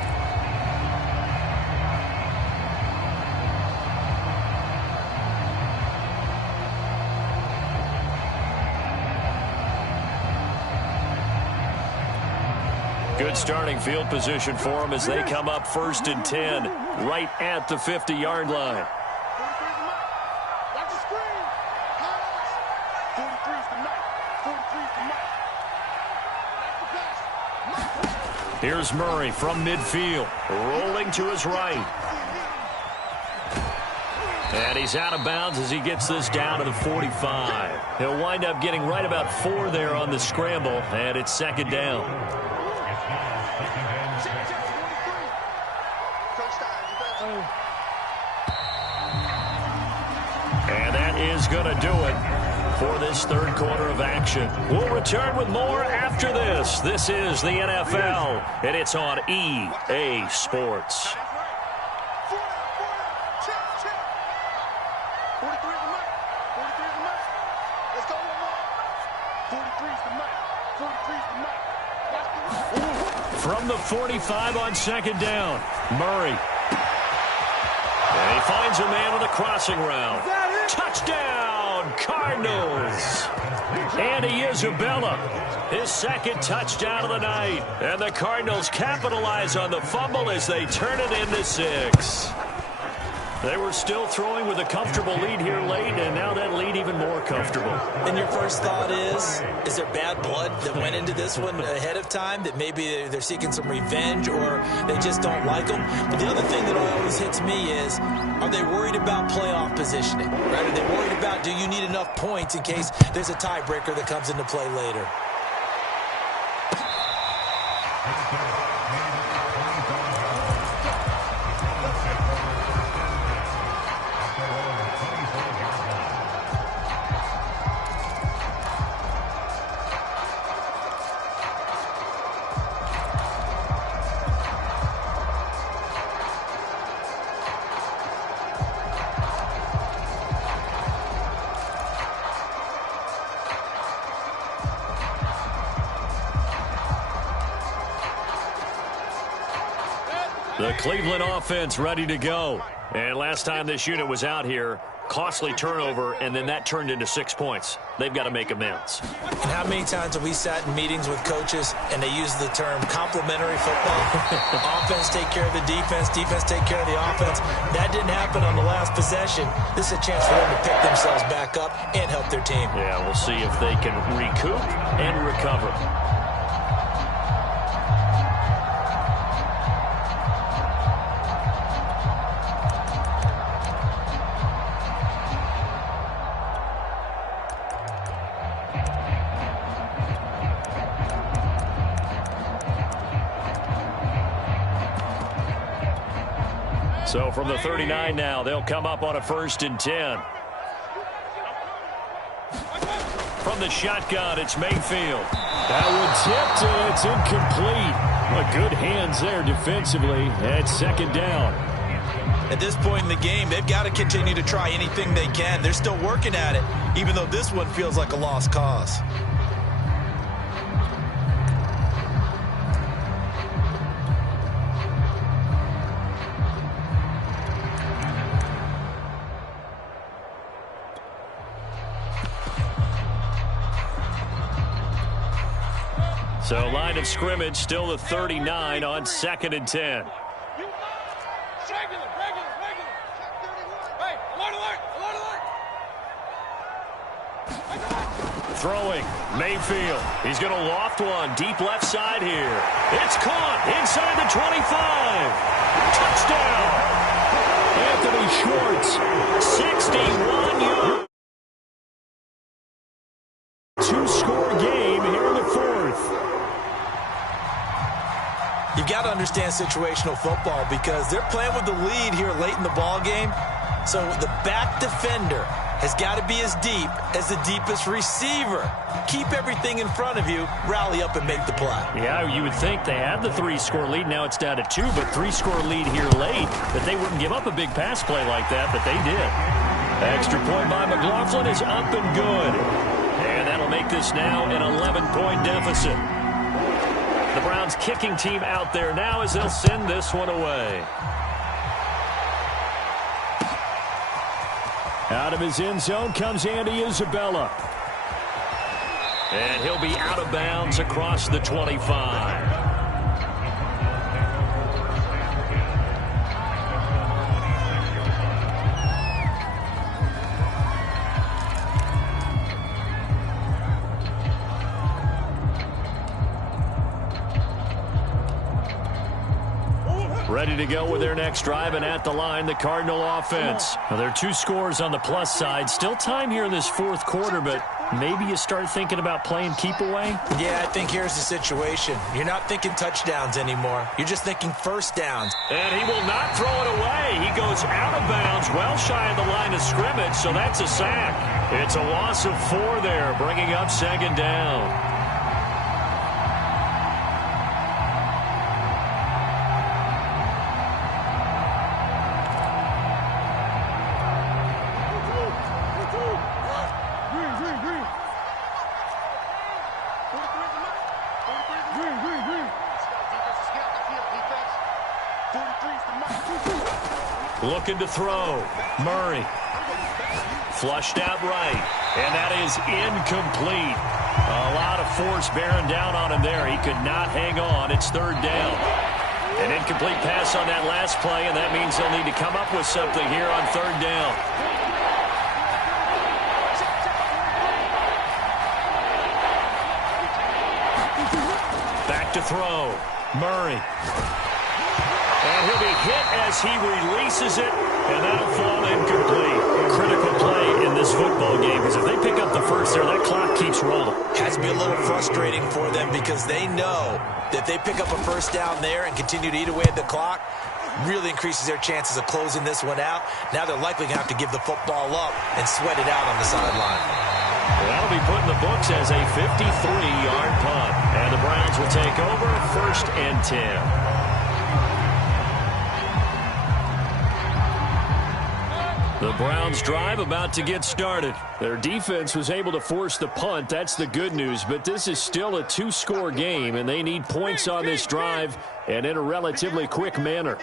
Good starting field position for them as they come up 1st and 10, right at the 50-yard line. 43's the mark. Watch the screen. 43's the mark. 43's the mark. Here's Murray from midfield, rolling to his right. And he's out of bounds as he gets this down to the 45. He'll wind up getting right about 4 there on the scramble, and it's 2nd down. And that is going to do it for this 3rd quarter of action. We'll return with more after this. This is the NFL, and it's on EA Sports. 43's the mark. 43's the mark. Let's go one more. 43's the mark. 43's the mark. From the 45 on 2nd down, Murray. And he finds a man on the crossing route. Touchdown, Cardinals. Andy Isabella, his 2nd touchdown of the night. And the Cardinals capitalize on the fumble as they turn it into 6. They were still throwing with a comfortable lead here late, and now that lead even more comfortable. And your first thought is there bad blood that went into this one ahead of time, that maybe they're seeking some revenge or they just don't like them? But the other thing that always hits me is, are they worried about playoff positioning? Right? Are they worried about, do you need enough points in case there's a tiebreaker that comes into play later? The Cleveland offense ready to go. And last time this unit was out here, costly turnover, and then that turned into 6 points. They've got to make amends. And how many times have we sat in meetings with coaches and they use the term complementary football? Offense take care of the defense, defense take care of the offense. That didn't happen on the last possession. This is a chance for them to pick themselves back up and help their team. Yeah, we'll see if they can recoup and recover. So from the 39 now, they'll come up on a 1st and 10. From the shotgun, it's Mayfield. That one tipped, and it's incomplete. But good hands there defensively at 2nd down. At this point in the game, they've got to continue to try anything they can. They're still working at it, even though this one feels like a lost cause. So line of scrimmage still the 39 on 2nd and 10. Regular. Hey, Throwing, Mayfield. He's going to loft one deep left side here. It's caught inside the 25. Touchdown. Anthony Schwartz, 61 yards. Two-score game here in the fourth. You've got to understand situational football because they're playing with the lead here late in the ball game. So the back defender has got to be as deep as the deepest receiver. Keep everything in front of you, rally up and make the play. Yeah, you would think they had the 3-score lead. Now it's down to 2, but 3-score lead here late. That they wouldn't give up a big pass play like that, but they did. Extra point by McLaughlin is up and good. And that'll make this now an 11-point deficit. The Browns kicking team out there now as they'll send this one away. Out of his end zone comes Andy Isabella. And he'll be out of bounds across the 25. Ready to go with their next drive, and at the line, the Cardinal offense. Now, there are 2 scores on the plus side. Still time here in this fourth quarter, but maybe you start thinking about playing keep away? Yeah, I think here's the situation. You're not thinking touchdowns anymore. You're just thinking first downs. And he will not throw it away. He goes out of bounds, well shy of the line of scrimmage, so that's a sack. It's a loss of 4 there, bringing up second down. Looking to throw. Murray. Flushed out right. And that is incomplete. A lot of force bearing down on him there. He could not hang on. It's third down. An incomplete pass on that last play, and that means they'll need to come up with something here on third down. Back to throw. Murray. And he'll be hit as he releases it, and that'll fall incomplete. Critical play in this football game, because if they pick up the first there, that clock keeps rolling. Has to be a little frustrating for them because they know that they pick up a first down there and continue to eat away at the clock, really increases their chances of closing this one out. Now they're likely going to have to give the football up and sweat it out on the sideline. That'll be put in the books as a 53-yard punt. And the Browns will take over 1st and 10. The Browns drive about to get started. Their defense was able to force the punt. That's the good news. But this is still a 2-score game, and they need points on this drive and in a relatively quick manner.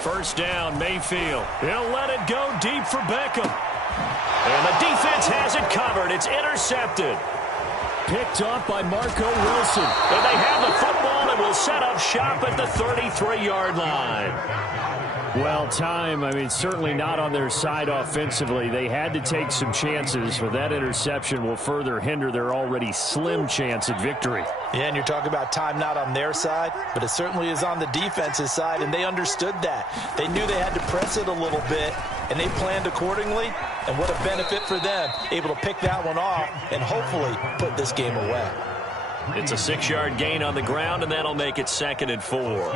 First down, Mayfield. He'll let it go deep for Beckham. And the defense has it covered. It's intercepted. Picked off by Marco Wilson. And they have the football and will set up shop at the 33-yard line. Well, certainly not on their side offensively. They had to take some chances, but that interception will further hinder their already slim chance at victory. Yeah, and you're talking about time not on their side, but it certainly is on the defense's side, and they understood that. They knew they had to press it a little bit, and they planned accordingly, and what a benefit for them, able to pick that one off and hopefully put this game away. It's a 6-yard gain on the ground, and that'll make it 2nd and 4.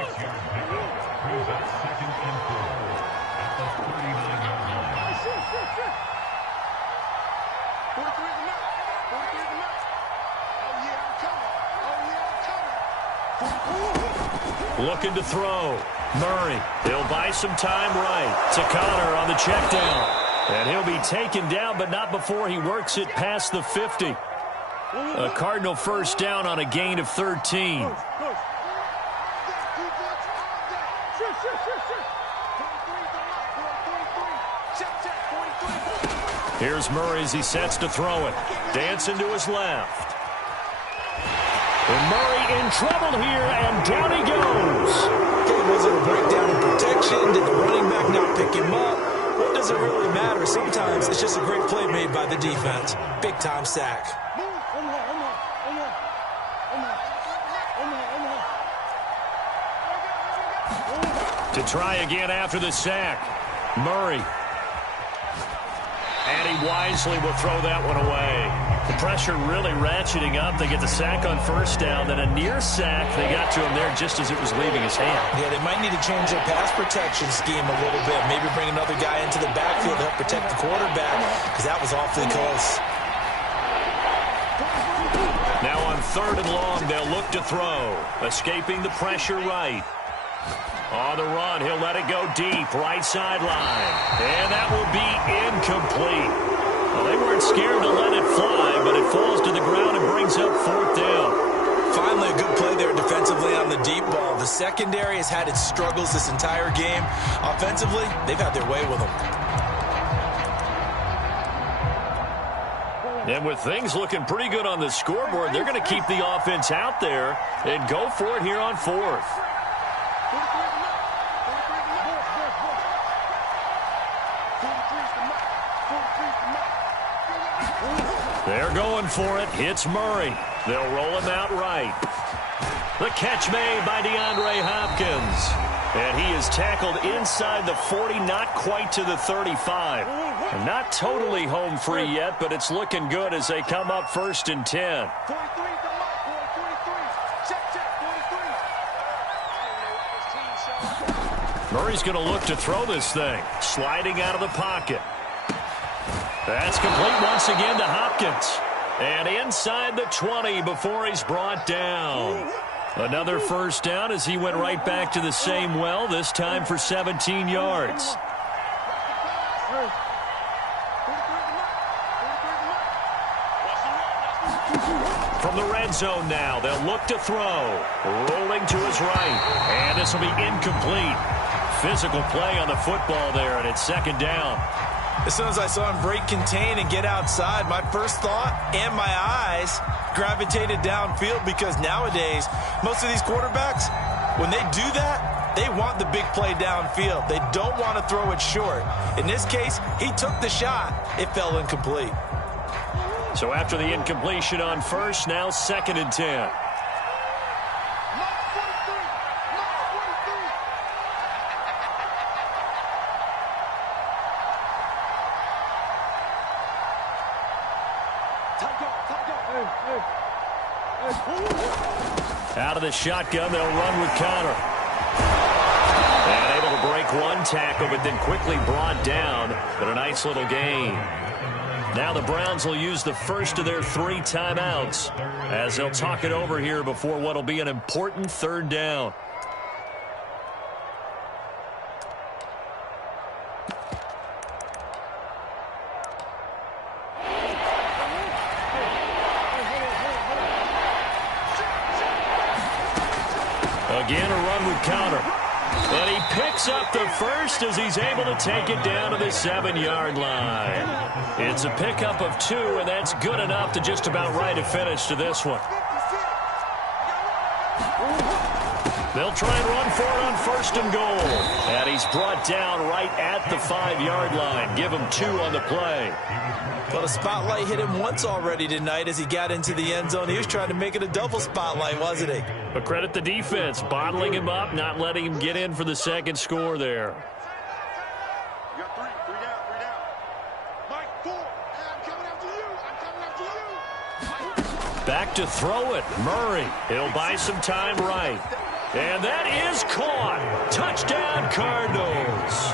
Looking to throw. Murray. He'll buy some time right to Connor on the check down. And he'll be taken down, but not before he works it past the 50. A Cardinal first down on a gain of 13. Here's Murray as he sets to throw it. Dancing to his left. And Murray in trouble here, and down he goes. Okay, was it a breakdown in protection? Did the running back not pick him up? What does it really matter? Sometimes it's just a great play made by the defense. Big-time sack. To try again after the sack. Murray. And he wisely will throw that one away. The pressure really ratcheting up. They get the sack on first down, then a near sack. They got to him there just as it was leaving his hand. Yeah, they might need to change their pass protection scheme a little bit. Maybe bring another guy into the backfield to help protect the quarterback, because that was awfully close. Now on 3rd and long, they'll look to throw. Escaping the pressure right. On the run, he'll let it go deep, right sideline. And that will be incomplete. Well, they weren't scared to let it fly, but it falls to the ground and brings up 4th down. Finally, a good play there defensively on the deep ball. The secondary has had its struggles this entire game. Offensively, they've had their way with them. And with things looking pretty good on the scoreboard, they're going to keep the offense out there and go for it here on 4th. They're going for it. It's Murray. They'll roll him out right. The catch made by DeAndre Hopkins. And he is tackled inside the 40, not quite to the 35. And not totally home free yet, but it's looking good as they come up 1st and 10. Murray's going to look to throw this thing. Sliding out of the pocket. That's complete once again to Hopkins. And inside the 20 before he's brought down. Another first down as he went right back to the same well, this time for 17 yards. From the red zone now, they'll look to throw. Rolling to his right. And this will be incomplete. Physical play on the football there, and it's 2nd down. As soon as I saw him break contain and get outside, my first thought and my eyes gravitated downfield, because nowadays, most of these quarterbacks, when they do that, they want the big play downfield. They don't want to throw it short. In this case, he took the shot. It fell incomplete. So after the incompletion on first, now 2nd and 10. Out of the shotgun, they'll run with Connor. And able to break one tackle, but then quickly brought down. But a nice little gain. Now the Browns will use the first of their 3 timeouts as they'll talk it over here before what will be an important 3rd down. Again, a run with Connor. And he picks up the first as he's able to take it down to the 7-yard line. It's a pickup of 2, and that's good enough to just about write a finish to this one. They'll try and run for it on 1st and goal. And he's brought down right at the 5-yard line. Give him 2 on the play. Well, the spotlight hit him once already tonight as he got into the end zone. He was trying to make it a double spotlight, wasn't he? But credit the defense, bottling him up, not letting him get in for the 2nd score there. You got 3 down. Mike, 4. I'm coming after you. Back to throw it, Murray. He'll buy some time right. And that is caught. Touchdown, Cardinals.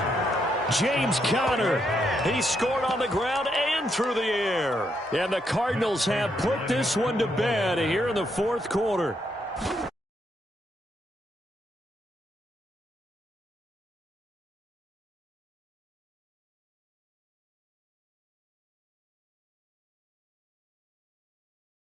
James Conner. He scored on the ground and through the air. And the Cardinals have put this one to bed here in the 4th quarter.